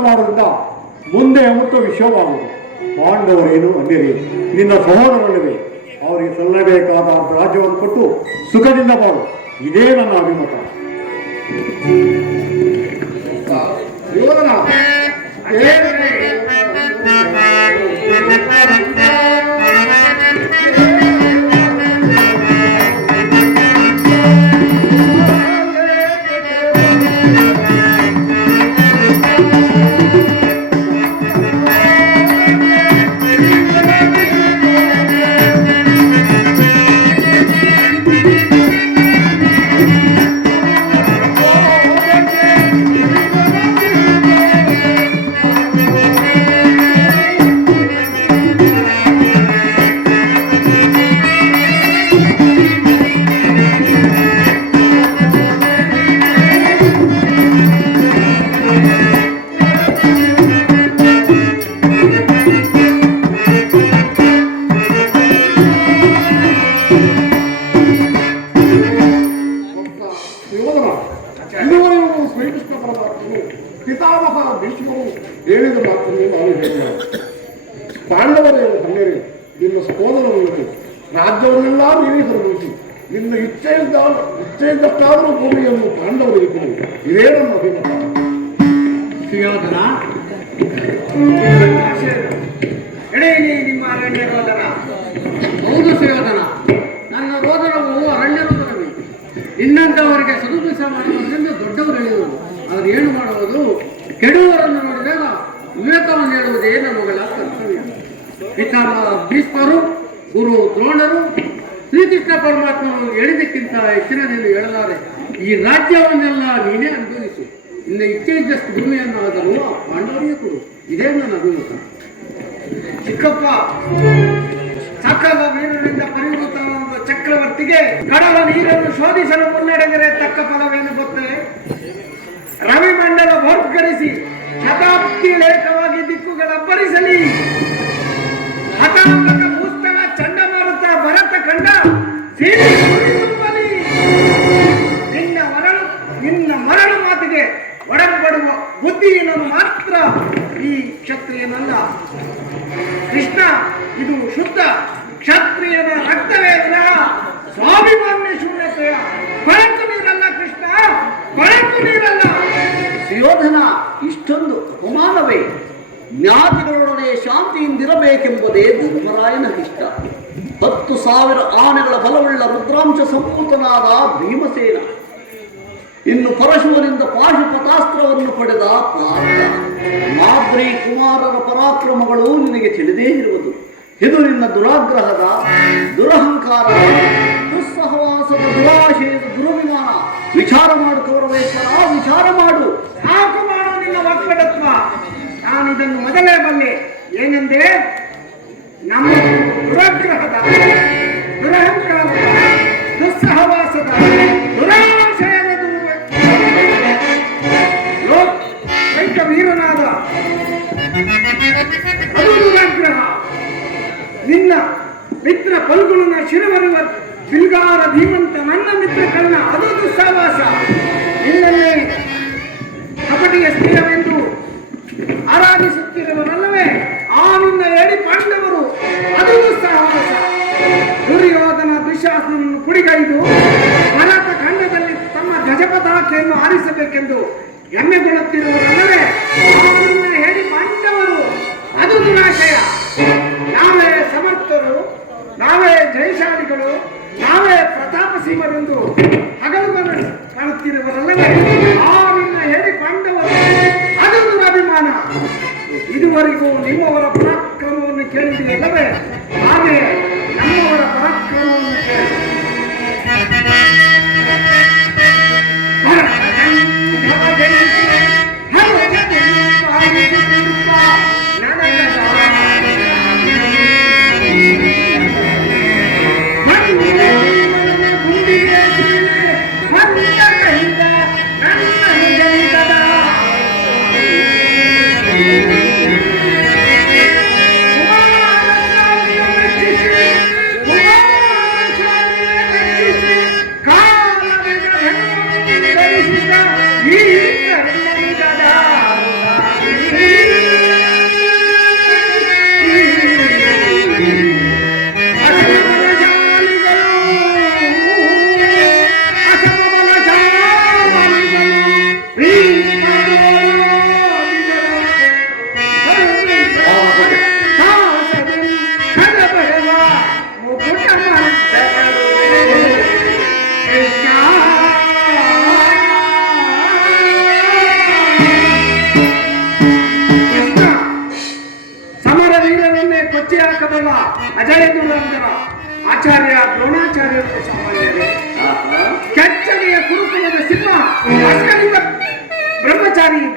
ಮಾಡೋದ್ರಿಂದ ಮುಂದೆ ಅಮೃತ ವಿಷಯವಾಗುವುದು. ಪಾಂಡವರೇನು ಅಂದಿರಿ, ನಿನ್ನ ಸಹೋದರಗಳಿವೆ, ಅವರಿಗೆ ಸಲ್ಲಬೇಕಾದ ರಾಜ್ಯವನ್ನು ಕೊಟ್ಟು ಸುಖದಿಂದ ಮಾಡು. ಇದೇ ನನ್ನ ಅಭಿಮತ. ಯೋಧನ ಇದುವರೆಗೂ ಶ್ರೀಕೃಷ್ಣ ಪರಮಾತ್ಮನು ಪಿತಾಮಹ ಭೀಷ್ಮರು ಹೇಳಿದ ಮಾತನ್ನು ನಾನು ಹೇಳಿದೆ. ಪಾಂಡವರೇ ತನ್ನೇರೆ, ನಿನ್ನ ಸಹೋದರವನ್ನು ರಾಜ್ಯವನ್ನೆಲ್ಲ ನೀವೇ ಹೊರಡಿಸಿ, ನಿನ್ನ ಇಚ್ಛೆಯಿದ್ದಷ್ಟಾದರೂ ಭೂಮಿಯನ್ನು ಪಾಂಡವರಿಗೆ ಕೊಡು. ಇದೇ ನಮ್ಮ ಅಭಿಮತ. ಸುಯೋಧನ, ಎಡೆಯಲ್ಲಿ ನಿಮ್ಮ ಅರಣ್ಯ ರೋದನ. ಹೌದು ಸುಯೋಧನ, ನನ್ನ ರೋದನವು ಅರಣ್ಯ ರೋದನವೇ. ಇನ್ನಂತವರಿಗೆ ಸದುಪಯೋಗ ಮಾಡುವುದರಿಂದ ದೊಡ್ಡವರು ಹೇಳಿದರು. ಆದರೆ ಏನು ಮಾಡುವುದು? ಕೆಡುವವರನ್ನು ನೋಡಿದಾಗ ವಿವೇಕವನ್ನು ಹೇಳುವುದೇ ನಮ್ಮಗಳ ಕರ್ತವ್ಯ. ಪಿತಾಮಹ ಭೀಷ್ಮರು, ಗುರು ದ್ರೋಣರು, ಶ್ರೀಕೃಷ್ಣ ಪರಮಾತ್ಮನು ಹೇಳಿದಕ್ಕಿಂತ ಹೆಚ್ಚಿನದೇನು ಹೇಳಲಾರೆ. ಈ ರಾಜ್ಯವನ್ನೆಲ್ಲ ನೀನೇ ಅನುಭವಿಸು. ನಿನ್ನ ಇಚ್ಛೆ ಇದ್ದಷ್ಟು ಭೂಮಿಯನ್ನಾದರೂ ಆ ಪಾಂಡವರಿಗೆ ಕೊಡು. ಇದೇ ನನ್ನ ಅಭಿಮತ. ಚಿಕ್ಕಪ್ಪ, ಸಕಲ ವೀರರಿಂದ ಪರಿವೃತವಾದ ಚಕ್ರವರ್ತಿಗೆ ಕಡಲ ನೀರನ್ನು ಶೋಧಿಸಲು ಮುನ್ನಡೆದರೆ ತಕ್ಕ ಫಲವೇನು ಗೊತ್ತೇ? ರವಿಮಂಡಲ ಭೋರ್ಗರಿಸಿ ಶತಾಬ್ದಿ ಲೇಖವಾಗಿ ದಿಕ್ಕುಗಳ ಅಬ್ಬರಿಸಲಿ. ಹತಾಂಬಕ ಭೂಸ್ಥಳ ಚಂಡಮಾರುತ ಭರತ ಕಂಡ ಸೀಳಿ ತುಂಬಲಿ. ನಿನ್ನ ಮರಳು ಮಾತಿಗೆ ಒಡಂಬಡುವ ಬುದ್ಧಿಯನ್ನು ಮಾತ್ರ ಈ ಕ್ಷತ್ರಿಯನಲ್ಲ. ಕೃಷ್ಣ, ಇದು ಶುದ್ಧ ಕ್ಷತ್ರಿಯನ ರಕ್ತವೇ ವಿನಃ ಸ್ವಾಭಿಮಾನ್ಯ ಶೂನ್ಯತೆಯ ಕೊಳಕು ನೀರಲ್ಲ. ಕೃಷ್ಣ, ಕೊಳಕು ನೀರಲ್ಲ. ಸುಯೋಧನ, ಇಷ್ಟೊಂದು ಅಪಮಾನವೇ? ಜ್ಞಾತಿಗಳೊಡನೆ ಶಾಂತಿಯಿಂದಿರಬೇಕೆಂಬುದೇ ಧರ್ಮರಾಯನ ಇಷ್ಟ. 10,000 ಆನೆಗಳ ಬಲವುಳ್ಳ ರುದ್ರಾಂಶ ಸಂಪೂತನಾದ ಭೀಮಸೇನ, ಇನ್ನು ಪರಶುವನಿಂದ ಪಾಶುಪತಾಸ್ತ್ರವನ್ನು ಪಡೆದ ಪಾರ್ಥ, ಮಾದ್ರಿ ಕುಮಾರರ ಪರಾಕ್ರಮಗಳು ನಿನಗೆ ತಿಳಿದೇ ಇರುವುದು. ಇದು ನಿನ್ನ ದುರಾಗ್ರಹದ, ದುರಹಂಕಾರದ, ದುಸ್ಸಹವಾಸದ, ದುರಾಶಯದ ದುರಭಿಮಾನ. ವಿಚಾರ ಮಾಡು ಕೌರವೇಶ್ವರ, ವಿಚಾರ ಮಾಡು. ಸಾಕು ಮಾಡು ನಿನ್ನ ವಾಗ್ಪಟತ್ವ. ನಾನಿದನ್ನು ಮೊದಲೇ ಬಲ್ಲೆ. ಏನೆಂದೇ? ನಮ್ಮ ದುರಾಗ್ರಹದ, ದುರಹಂಕಾರದ, ದುಸ್ಸಹವಾಸದ, ದುರಾಶಯದ ಲೋಕ ವೀರನಾದ ಅದು ದುರಾಗ್ರಹ. ನಿನ್ನ ಮಿತ್ರ ಫಲ್ಗುಣನ ಶಿರವರುವ ಬಿಲ್ಗಾರ ಧೀಮಂತ ನನ್ನ ಮಿತ್ರ ಕರ್ಣ ಅದು ದುಸ್ಸಾವಾಸ. ನಿನ್ನನ್ನೇ ಕಪಟಿಯ ಸ್ಥಿರವೆಂದು ಆರಾಧಿಸುತ್ತಿರುವವರಲ್ಲವೇ ಆ ನಿನ್ನ ಎಡಿ ಪಾಂಡವರು ಅದು ದುಸ್ಸಾವಾಸ. ದುರ್ಯೋಧನ ದುಶ್ಯಾಸನನ್ನು ಪುಡಿಗೈದು ಭರತ ಖಂಡದಲ್ಲಿ ತಮ್ಮ ಧ್ವಜಪತಾಕೆಯನ್ನು ಆರಿಸಬೇಕೆಂದು ಹೆಮ್ಮೆಗೊಳ್ಳುತ್ತಿರುವವರಲ್ಲವೇ ಆ ನಿನ್ನ ಎಡಿ ಪಾಂಡವರು ಅದು ದುರಾಶಯ. ನಾವೇ ಸಮರ್ಥರು, ನಾವೇ ಜಯಶಾಲಿಗಳು, ನಾವೇ ಪ್ರತಾಪ ಸಿಂಹರೆಂದು ಹಗಲು ಕಾಣುತ್ತಿರುವರಲ್ಲವೇ ಆ ನಿನ್ನ ಹೇಳಿ ಪಾಂಡವರು ಅದು ದುರಭಿಮಾನ. ಇದುವರೆಗೂ ನಿಮ್ಮವರ ಪರಾಕ್ರಮವನ್ನು ಕೇಳಿದೆಯಲ್ಲವೇ? ಹಾಗೆ ನಮ್ಮವರ ಪರಾಕ್ರಮವನ್ನು ಕೇಳಿ.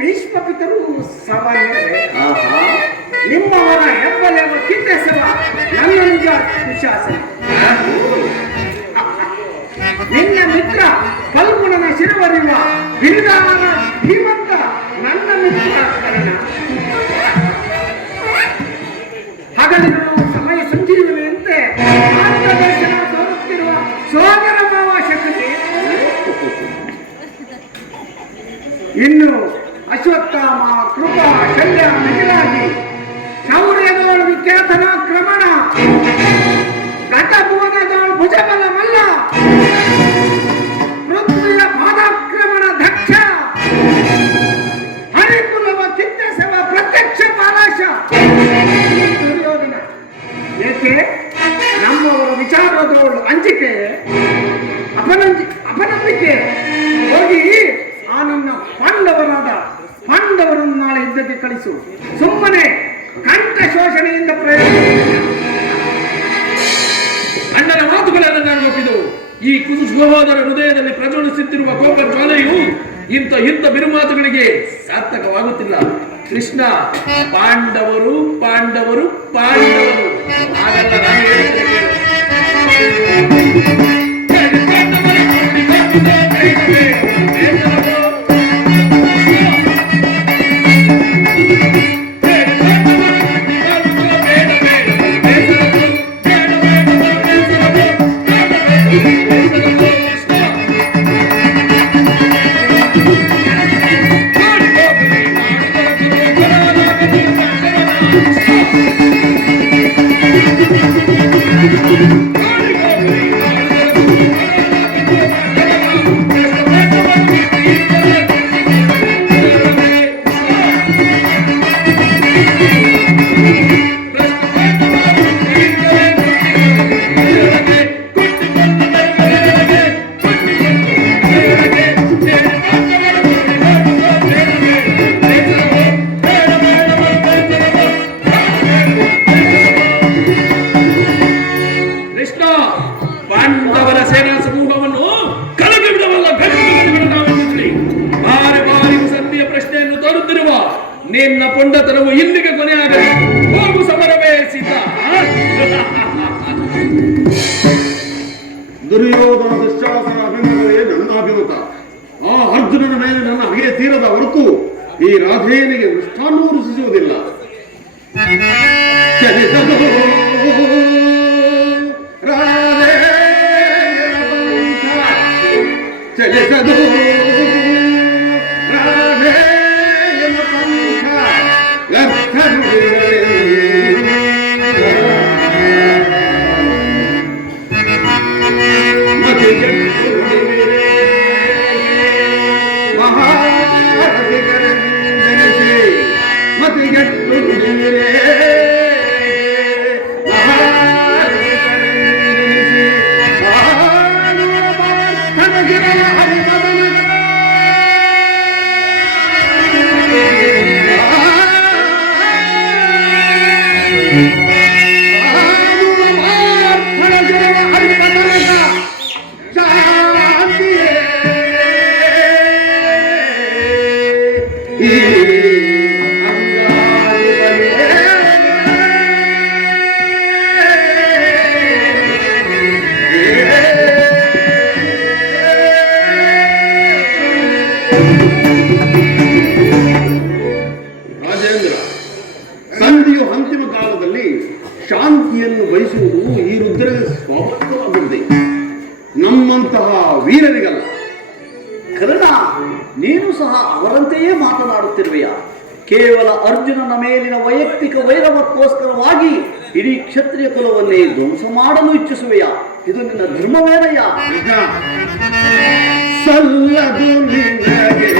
ಭೀಷ್ಮ ಪಿತರು ಸಾಮಾನ್ಯವೇ? ಆಹಾ, ನಿಮ್ಮವರ ಹೆಬ್ಬಲೆವ ಕಿತ್ತೆಸವ ನನ್ನ ನಿಜ ದುಶಾಸನ. ನಿನ್ನ ಮಿತ್ರ ಫಲ್ಗುಣನ ಶಿರವರಿವ ಬಿರುದಾನ ಧೀಮಂತ ನನ್ನ ಮಿತ್ರ ಕರ್ಣ. ಹಗಲಿರುಳು ಸಮಯ ಸಂಜೀವನೆಯಂತೆ ಮಾರ್ಗದರ್ಶನ ತೋರುತ್ತಿರುವ ಸೋದರ ಮಾವ ಶಕ್ತಿ. ಇನ್ನು ಅಶ್ವತ್ಥಾಮ ಕೃಪಾ ಶಲ್ಯ ಮಿಗಿಲಾಗಿ ಶೌರ್ಯದೋಳು ವಿಖ್ಯಾತನ ಕ್ರಮಣ ಘಟಭುವನದೋಳು ಭುಜಬಲ ಮಲ್ಲ ಪೃಥ್ವಿಯ ಪಾದಾಕ್ರಮಣ ದಕ್ಷ ಹರಿಕುಲವ ಕಿತ್ತೆಸವ ಪ್ರತ್ಯಕ್ಷ ಪಾಲಾಶ ದುರ್ಯೋಧನ. ಏಕೆ ನಮ್ಮವರ ವಿಚಾರದೋಳು ಅಂಜಿಕೆ ಅಪನಂಬಿಕೆ ಹೋಗಿ ಆ ನನ್ನ ಪಾಂಡವರನ್ನು ನಾಳೆ ಯುದ್ಧಕ್ಕೆ ಕಳಿಸು. ಸುಮ್ಮನೆ ಕಂಠ ಶೋಷಣೆಯಿಂದ ಪ್ರಯೋಜನ. ಅಣ್ಣನ ಮಾತುಗಳನ್ನು ನಾನು ಒಪ್ಪಿದವು. ಈ ಕುದು ಸಹೋದರ ಹೃದಯದಲ್ಲಿ ಪ್ರಜ್ವಲಿಸುತ್ತಿರುವ ಕೋಪ ಜ್ವಾಲೆಯು ಇಂಥ ಬಿರುಮಾತುಗಳಿಗೆ ಸಾರ್ಥಕವಾಗುತ್ತಿಲ್ಲ. ಕೃಷ್ಣ, ಪಾಂಡವರು ಪಾಂಡವರು ಪಾಂಡವರು ಹಾಗಲ್ಲ ನಾನು ಹೇಳುತ್ತೇನೆ. ನಿನ್ನ ಪುಂಡತನವು ಇಲ್ಲಿಗೆ ಕೊನೆಯಾಗಲಿ. ಹೋಗು, ಸಮರವೇ ಸಿದ್ಧ. ದುರ್ಯೋಧನ ದುಶ್ಯಾಸನ ಅಭಿಮತವೇ ನನ್ನ ಅಭಿಮತ. ಆ ಅರ್ಜುನನ ಮೇಲೆ ನನ್ನ ಹಗೆ ತೀರದ ಹೊರತು ಈ ರಾಧೇಯನಿಗೆ ಮೃಷ್ಟಾನ್ನೂ ರುಚಿಸುವುದಿಲ್ಲ. ಚಲಿಸದು ರಾಧೆ ಚಲಿಸದು ರಾಧೆ ರಾಜೇಂದ್ರ, ಸಂಧಿಯು ಅಂತಿಮ ಕಾಲದಲ್ಲಿ ಶಾಂತಿಯನ್ನು ಬಯಸುವುದು ಈ ರುದ್ರನ ಸ್ವಾಭಾವಿಕವಾಗಿದೆ, ನಮ್ಮಂತಹ ವೀರರಿಗಲ್ಲ. ಕರ್ಣ, ನೀನು ಸಹ ಅವರಂತೆಯೇ ಮಾತನಾಡುತ್ತಿರುವೆಯ. ಕೇವಲ ಅರ್ಜುನನ ಮೇಲಿನ ವೈಯಕ್ತಿಕ ವೈರವಕ್ಕೋಸ್ಕರವಾಗಿ ಇಡೀ ಕ್ಷತ್ರಿಯ ಕುಲವನ್ನೇ ಧ್ವಂಸ ಮಾಡಲು ಇಚ್ಛಿಸುವೆಯ. ಇದು ನಿನ್ನ ಧರ್ಮವೇನಯ್ಯ? ಸಲ್ಲದು ನಿನಗೆ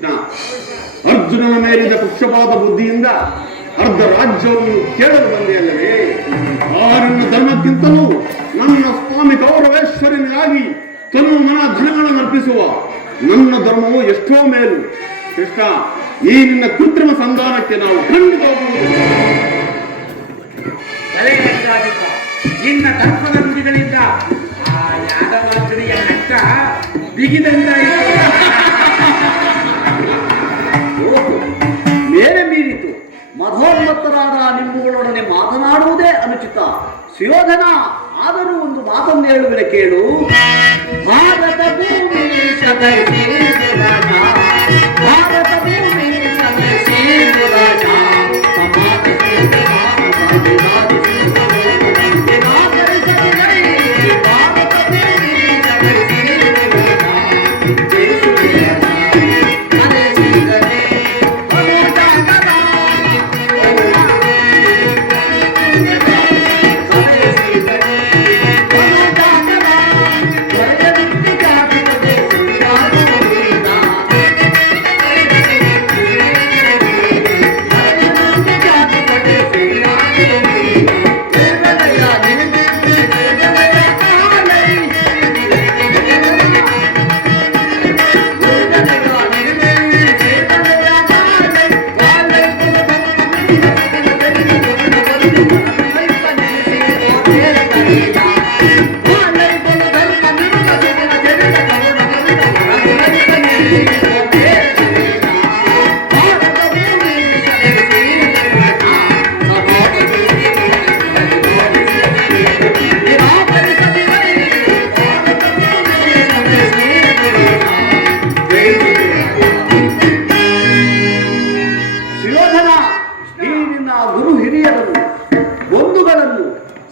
ಕೃಷ್ಣ, ಅರ್ಜುನನ ಮೇಲಿದ ಪಕ್ಷಪಾತ ಬುದ್ಧಿಯಿಂದ ಅರ್ಧ ರಾಜ್ಯವನ್ನು ಕೇಳಲು ಬಂದೆಯಲ್ಲವೇ? ಆರಣ್ಯ ಧರ್ಮಕ್ಕಿಂತಲೂ ನನ್ನ ಸ್ವಾಮಿ ಗೌರವೇಶ್ವರನಿಗಾಗಿ ತನ್ನ ಮನ ಧನಗಳನ್ನು ಅರ್ಪಿಸುವ ನನ್ನ ಧರ್ಮವು ಎಷ್ಟೋ ಮೇಲು. ಕೃಷ್ಣ, ಈ ನಿನ್ನ ಕೃತ್ರಿಮ ಸಂಧಾನಕ್ಕೆ ನಾವು ಖಂಡಿತ ಒಪ್ಪುವುದಿಲ್ಲ. ನಿನ್ನ ತರ್ಪದ ನುಡಿಗಳಿಂದ ಆ ಯಾದವಾರ್ಜುನಿಯ ನಷ್ಟ ಬಿಗಿದಂತಾಯಿತು. ಮೇಲೆ ಮೀರಿತು. ಮಧೋನ್ಮತ್ತರಾದ ನಿಮ್ಮಗಳೊಡನೆ ಮಾತನಾಡುವುದೇ ಅನುಚಿತ. ಸುಯೋಧನ, ಆದರೂ ಒಂದು ಮಾತನ್ನು ಹೇಳುವಿನ ಕೇಳು. ಭಾರತ ಭೂಮಿ ಸದೈಸಿ ರಾಜ, ಭಾರತ ಭೂಮಿ ಸದೈಸಿ ರಾಜ,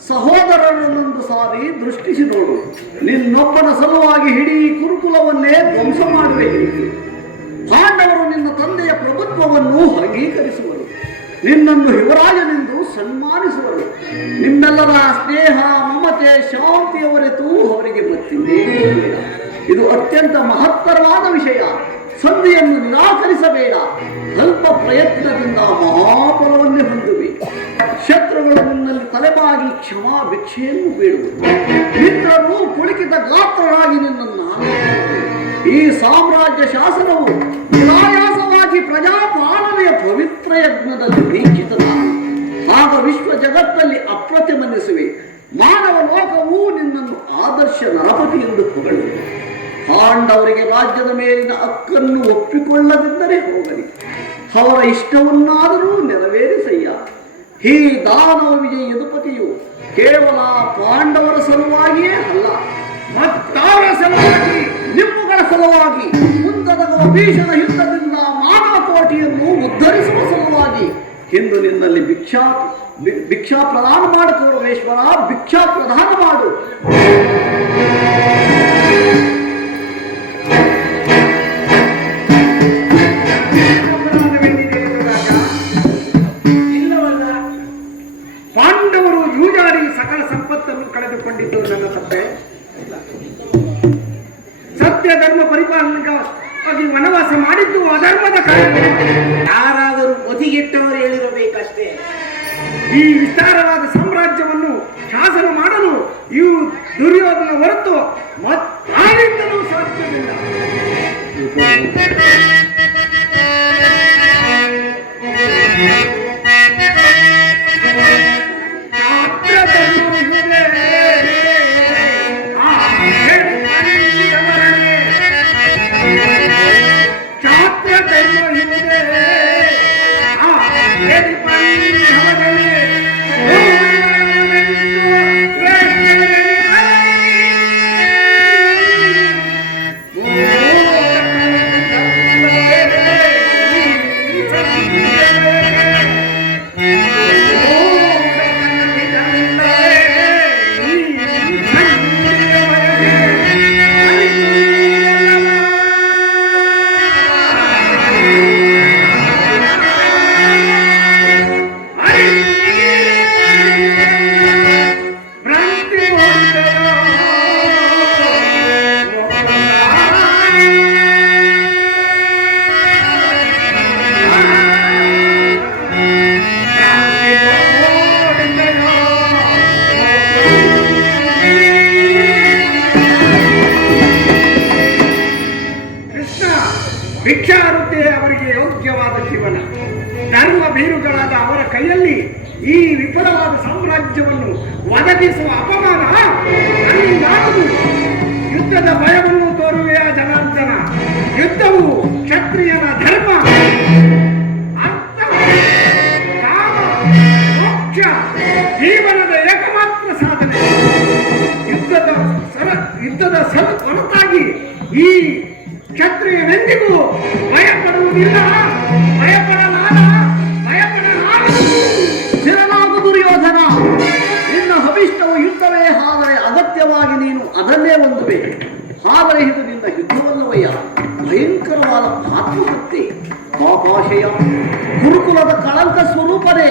ಸಹೋದರರನ್ನೊಂದು ಸಾರಿ ದೃಷ್ಟಿಸಿ ನೋಡು. ನಿನ್ನೊಬ್ಬನ ಸಲುವಾಗಿ ಇಡೀ ಕುರುಕುಲವನ್ನೇ ಧ್ವಂಸ ಮಾಡುವೆ. ಪಾಂಡವರು ನಿನ್ನ ತಂದೆಯ ಪ್ರಭುತ್ವವನ್ನು ಅಂಗೀಕರಿಸುವರು, ನಿನ್ನನ್ನು ಯುವರಾಜನೆಂದು ಸನ್ಮಾನಿಸುವರು. ನಿಮ್ಮೆಲ್ಲರ ಸ್ನೇಹ, ಮಮತೆ, ಶಾಂತಿಯವರೆತು ಅವರಿಗೆ ಮತ್ತಿನ್ನೇನೂ ಬೇಡ. ಇದು ಅತ್ಯಂತ ಮಹತ್ತರವಾದ ವಿಷಯ. ಸಂಧಿಯನ್ನು ನಿರಾಕರಿಸಬೇಡ. ಸ್ವಲ್ಪ ಪ್ರಯತ್ನದಿಂದ ಮಹಾಫಲವನ್ನೇ ಹೊಂದುವೆ. ಶತ್ರುಗಳು ನಿನ್ನಲ್ಲಿ ತಲೆಬಾಗಿ ಕ್ಷಮಾ ಭಿಕ್ಷೆಯನ್ನು ಬೇಡುವುದು. ಮಿತ್ರರು ಕುಳಿಕಿತ ಗಾತ್ರರಾಗಿ ನಿನ್ನನ್ನು ಈ ಸಾಮ್ರಾಜ್ಯ ಶಾಸನವು ನಿರಾಯಾಸವಾಗಿ ಪ್ರಜಾಪಾಲನೆಯ ಪವಿತ್ರ ಯಜ್ಞದಲ್ಲಿ ದೀಕ್ಷಿತನಾದ. ಆಗ ವಿಶ್ವ ಜಗತ್ತಲ್ಲಿ ಅಪ್ರತಿಮನಿಸುವೆ. ಮಾನವ ಲೋಕವು ನಿನ್ನನ್ನು ಆದರ್ಶ ನರಪತಿ ಎಂದು ಹೊಗಳುವೆ. ಪಾಂಡವರಿಗೆ ರಾಜ್ಯದ ಮೇಲಿನ ಹಕ್ಕನ್ನು ಒಪ್ಪಿಕೊಳ್ಳದಿದ್ದರೆ ಹೋಗಲಿ, ಅವರ ಇಷ್ಟವನ್ನಾದರೂ ನೆರವೇರಿಸಯ್ಯ. ಈ ದಾನವ ವಿಜಯ ಯದುಪತಿಯು ಕೇವಲ ಪಾಂಡವರ ಸಲುವಾಗಿಯೇ ಅಲ್ಲ, ಮತ್ತಾರ ಸಲುವಾಗಿ, ನಿಮ್ಮಗಳ ಸಲುವಾಗಿ, ಮುಂದೊದಗುವ ಭೀಷಣ ಯುದ್ಧದಿಂದ ಮಾನವ ಕೋಟಿಯನ್ನು ಉದ್ಧರಿಸುವ ಸಲುವಾಗಿ ಇಂದು ನಿನ್ನಲ್ಲಿ ಭಿಕ್ಷಾ ಪ್ರದಾನ ಮಾಡು. ಕೌರವೇಶ್ವರ, ಭಿಕ್ಷಾ ಪ್ರದಾನ ಮಾಡು. ಪಾಂಡವರು ಜೂಜಾಡಿ ಸಕಲ ಸಂಪತ್ತನ್ನು ಕಳೆದುಕೊಂಡಿದ್ದು ನನ್ನ ತಪ್ಪೆ. ಸತ್ಯ ಧರ್ಮ ಪರಿಪಾಲನೆಗಾಗಿ ವನವಾಸ ಮಾಡಿದ್ದು ಅಧರ್ಮದ ಕಾರಣ. ಯಾರಾದರೂ ಒದಿಗೆಟ್ಟವರು ಹೇಳಿರಬೇಕಷ್ಟೇ. ಈ ವಿಸ್ತಾರವಾದ ಸಾಮ್ರಾಜ್ಯವನ್ನು ಶಾಸನ ಮಾಡಲು ಇವು ದುರ್ಯೋಧನ ಹೊರತು ಮತ್ತಾರಿಂದಲೂ ಸಾಧ್ಯವಿಲ್ಲ. ಭಿಕ್ಷಾವೃತ್ತಿ ಅವರಿಗೆ ಯೋಗ್ಯವಾದ ಜೀವನ. ಧರ್ಮ ಭೀರುಗಳಾದ ಅವರ ಕೈಯಲ್ಲಿ ಈ ವಿಫಲವಾದ ಸಾಮ್ರಾಜ್ಯವನ್ನು ಒದಗಿಸುವ ಅಪಮಾನ ನನ್ನಿಂದಾಗದು. ಯುದ್ಧದ ಭಯವನ್ನು ತೋರುವೆಯ ಜನಾರ್ದನ. ಯುದ್ಧವು ಕ್ಷತ್ರಿಯನ ಧರ್ಮ, ಅರ್ಥ, ಕಾಮ, ಮೋಕ್ಷ, ಜೀವನದ ಏಕಮಾತ್ರ ಸಾಧನೆ. ಯುದ್ಧದ ಹೊರತಾಗಿ ಈ ಕ್ಷತ್ರಿಯನೆಂದಿಗೂ ಭಯಪಡುವುದಿಲ್ಲ, ಶಿರನಾಗು ದುರ್ಯೋಧನ. ನಿನ್ನ ಅಭಿಷ್ಟವು ಯುದ್ಧವೇ, ಆದರೆ ಅಗತ್ಯವಾಗಿ ನೀನು ಅದನ್ನೇ ಹೊಂದುವೆ. ಆದರೆ ಇದು ನಿನ್ನ ಯುದ್ಧವಲ್ಲವಯ್ಯ, ಭಯಂಕರವಾದ ಆತ್ಮಹತ್ಯೆ, ಪಾಪಾಶಯ, ಗುರುಕುಲದ ಕಳಂಕ ಸ್ವರೂಪನೇ.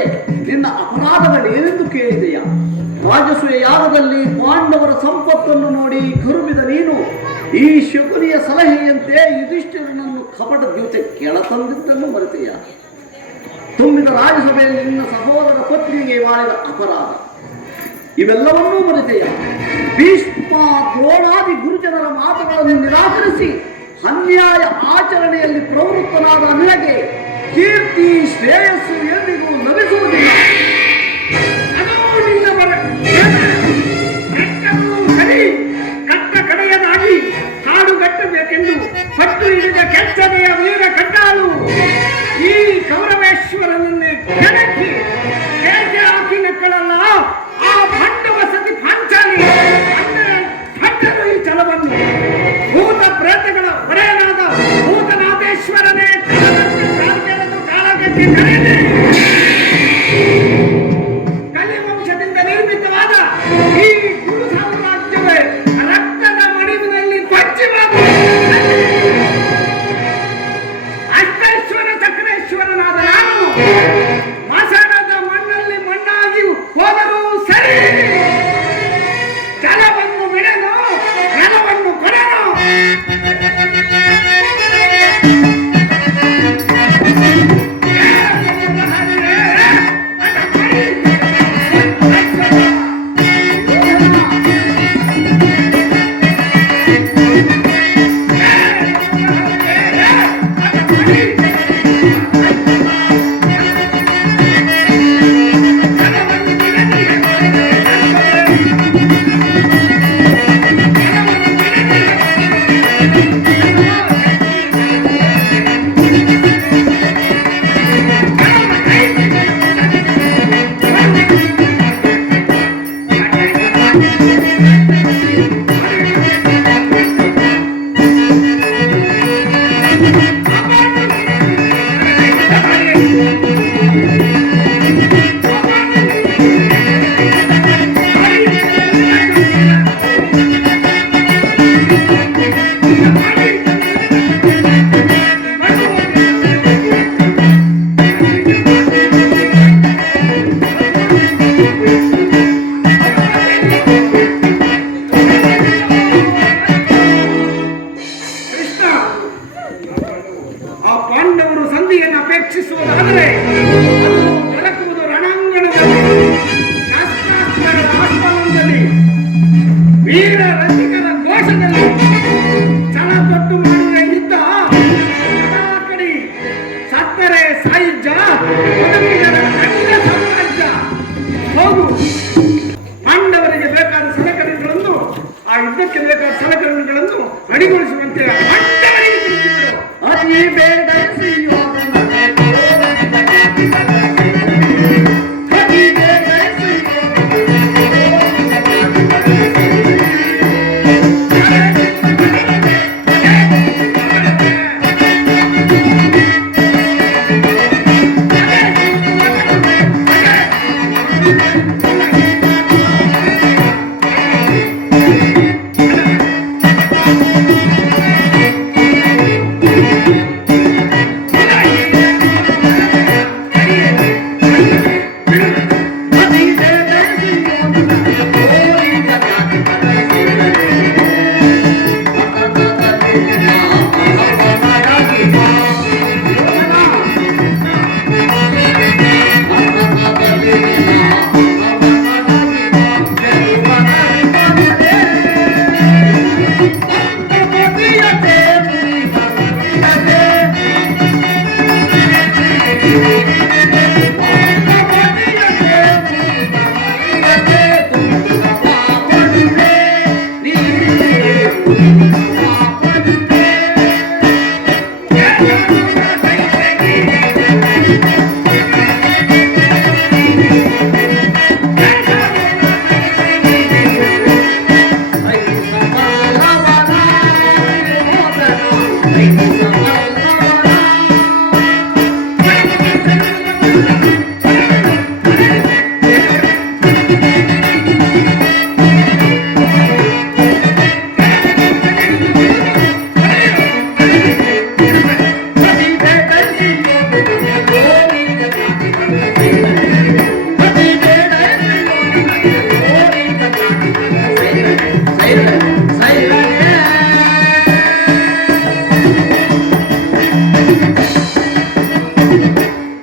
ನಿನ್ನ ಅಪರಾಧಗಳೇನೆಂದು ಕೇಳಿದೆಯಾ? ರಾಜಸೂಯ ಯಾಗದಲ್ಲಿ ಪಾಂಡವರ ಸಂಪತ್ತನ್ನು ನೋಡಿ ಕರುಬಿದ ನೀನು ಈ ಶಕುನಿಯ ಸಲಹೆಯಂತೆ ಯುಧಿಷ್ಠಿರನನ್ನು ಕಪಟ ದ್ಯೂತೆ ಕೆಳತಂದಿದ್ದನ್ನು ಮರೆತೆಯ? ತುಂಬಿದ ರಾಜ್ಯಸಭೆಯಲ್ಲಿ ನಿನ್ನ ಸಹೋದರ ಪತ್ನಿಗೆ ಮಾಡಿದ ಅಪರಾಧ ಇವೆಲ್ಲವನ್ನೂ ಮರೆತೆಯ? ಭೀಷ್ಮ ದ್ರೋಣಾದಿ ಗುರುಜನರ ಮಾತುಗಳನ್ನು ನಿರಾಕರಿಸಿ ಅನ್ಯಾಯ ಆಚರಣೆಯಲ್ಲಿ ಪ್ರವೃತ್ತನಾದ ನಿನಗೆ ಕೀರ್ತಿ ಶ್ರೇಯಸ್ಸು ಎಂದಿಗೂ ಲಭಿಸುವುದಿಲ್ಲ. ಕಟ್ಟ ಕಡೆಯದಾಗಿ ಹಾಡುಗಟ್ಟಬೇಕೆಂದು ಪಟ್ಟು ಹಿಡಿದ ಕೆಚ್ಚನೆಯ ವೀರ ಕಟ್ಟಾಳು ಈ ಕೌರವೇಶ್ವರನನ್ನೇ ಕೆಣಕಿ ಹೇಗೆ ಹಾಕಿ ನಕ್ಕಳಲ್ಲ ಆ ಪಾಂಡವ ಸತಿ ಪಾಂಚಾಲಿ ಭಟ್ಟರು ಈ ಛಲವನ್ನು. ಭೂತ ಪ್ರೇತಗಳ ಒಡೆಯನಾದ ಭೂತನಾಥೇಶ್ವರನೇ ಕಾಲಕ್ಕೆ ಕರೆಯದೆ ಕಲಿವಂಶದಿಂದ ನಿರ್ಮಿತವಾದ ಈ ಕುರು ಸಾಮ್ರಾಜ್ಯವೇ ರಕ್ತದ ಮಡಿವಿನಲ್ಲಿ ಪಶ್ಚಿಮ ಅಷ್ಟೇಶ್ವರ ಚಕ್ರೇಶ್ವರನಾದ ನಾನು ಮಸಣದ ಮಣ್ಣಲ್ಲಿ ಮಣ್ಣಾಗಿ ಹೋದರೂ ಸರಿ, ಜಲವನ್ನು ಬಿಡನು, ನೆಲವನ್ನು ಕೊಡನು.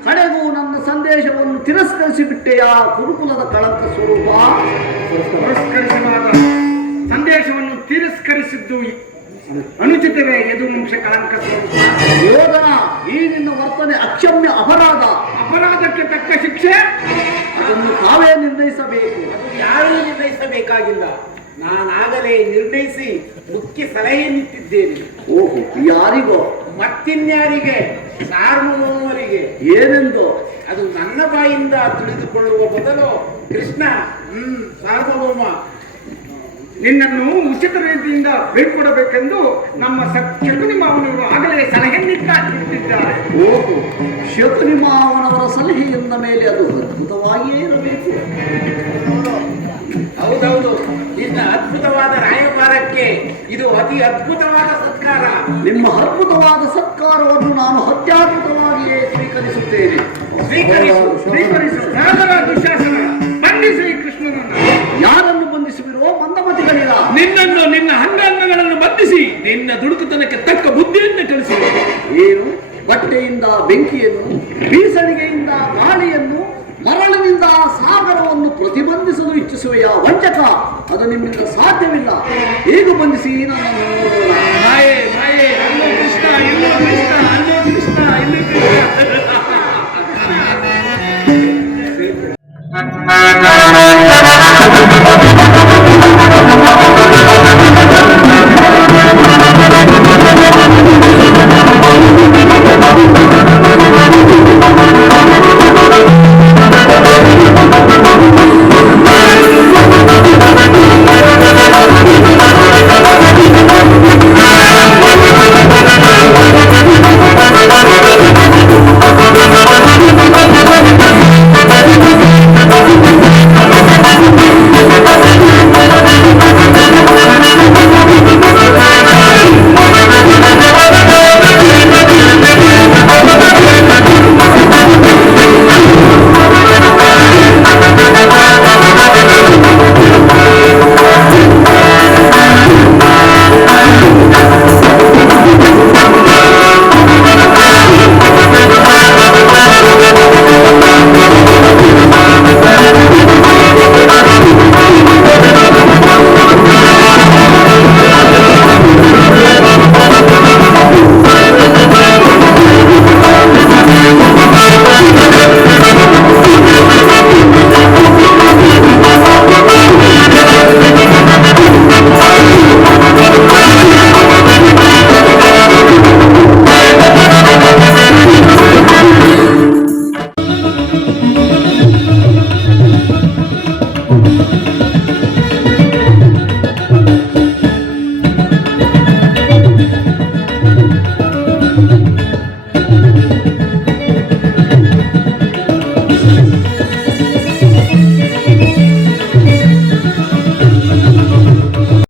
ಕಡೆಗೂ ನನ್ನ ಸಂದೇಶವನ್ನು ತಿರಸ್ಕರಿಸಿ ಬಿಟ್ಟೆಯಾ ಕುರುಕುಲದ ಕಳಂಕ ಸ್ವರೂಪ? ಪುರಸ್ಕರಿಸಲಾದ ಸಂದೇಶವನ್ನು ತಿರಸ್ಕರಿಸಿದ್ದು ಅನುಚಿತವೇ ಯದುವಂಶ ಕಳಂಕ ಸ್ವರೂಪ? ಯೋಧನ, ಈ ನಿನ್ನ ವರ್ತನೆ ಅಕ್ಷಮ್ಯ ಅಪರಾಧ. ಅಪರಾಧಕ್ಕೆ ತಕ್ಕ ಶಿಕ್ಷೆ ಅದನ್ನು ತಾವೇ ನಿರ್ಣಯಿಸಬೇಕು. ಯಾರೂ ನಿರ್ಣಯಿಸಬೇಕಾಗಿಲ್ಲ. ನಾನಾಗಲೇ ನಿರ್ಣಯಿಸಿ ಮುಖ್ಯ ಸಲಹೆಯನ್ನಿಟ್ಟಿದ್ದೇನೆ. ಓಹೋ, ಯಾರಿಗೋ? ಮತ್ತಿನ್ಯಾರಿಗೆ? ಸಾರ್ವಭೌಮರಿಗೆ. ಏನೆಂದು? ಅದು ನನ್ನ ಬಾಯಿಂದ ತಿಳಿದುಕೊಳ್ಳುವ ಬದಲು ಕೃಷ್ಣ ಸಾರ್ವಭೌಮ ನಿನ್ನನ್ನು ಉಚಿತ ರೀತಿಯಿಂದ ಬೀಳ್ಕೊಡಬೇಕೆಂದು ನಮ್ಮ ಶಕುನಿ ಮಾವನವರು ಆಗಲೇ ಸಲಹೆಯನ್ನಿಟ್ಟಿದ್ದಾರೆ. ಓಹೋ, ಶಕುನಿ ಮಾವನವರ ಸಲಹೆ ಎಂದ ಮೇಲೆ ಅದು ಅದ್ಭುತವಾಗಿಯೇ ಇರಬೇಕು. ಹೌದೌದು, ನಿನ್ನ ಅದ್ಭುತವಾದ ರಾಯಭಾರಕ್ಕೆ ಇದು ಅತಿ ಅದ್ಭುತವಾದ ಸತ್ಕಾರ. ನಿಮ್ಮ ಅದ್ಭುತವಾದ ಸತ್ಕಾರವನ್ನು ನಾನು ಅತ್ಯದ್ಭುತವಾಗಿಯೇ ಸ್ವೀಕರಿಸುತ್ತೇನೆ. ಸ್ವೀಕರಿಸು. ನಾಗರ ದುಶಾಸನ ಬಂಧಿಸಿ ಕೃಷ್ಣನನ್ನು. ಯಾರನ್ನು ಬಂಧಿಸುವಿರೋ ಮಂದಮತಿಗಳಿಲ್ಲ. ನಿನ್ನನ್ನು, ನಿನ್ನ ಅಂಗಾಂಗಗಳನ್ನು ಬಂಧಿಸಿ ನಿನ್ನ ದುಡುಕುತನಕ್ಕೆ ತಕ್ಕ ಬುದ್ಧಿಯನ್ನು ಕಲಿಸಿದೆ. ಏನು? ಬಟ್ಟೆಯಿಂದ ಬೆಂಕಿಯನ್ನು, ಬೀಸಣಿಗೆಯಿಂದ ಗಾಳಿಯನ್ನು, ಮರಳಿನಿಂದ ಸಾಗರವನ್ನು ಪ್ರತಿಬಂಧಿಸಲು ಇಚ್ಛಿಸುವೆಯ ವಂಚಕ? ಅದು ನಿಮ್ಮಿಂದ ಸಾಧ್ಯವಿಲ್ಲ. ಹೇಗೂ ಬಂಧಿಸಿ ನನ್ನನ್ನು ನೋಡೋಣ. ಮಾಯೆ ಮಾಯೆ, ಅಲ್ಲೋ ಕೃಷ್ಣ, ಇಲ್ಲೋ ಕೃಷ್ಣ.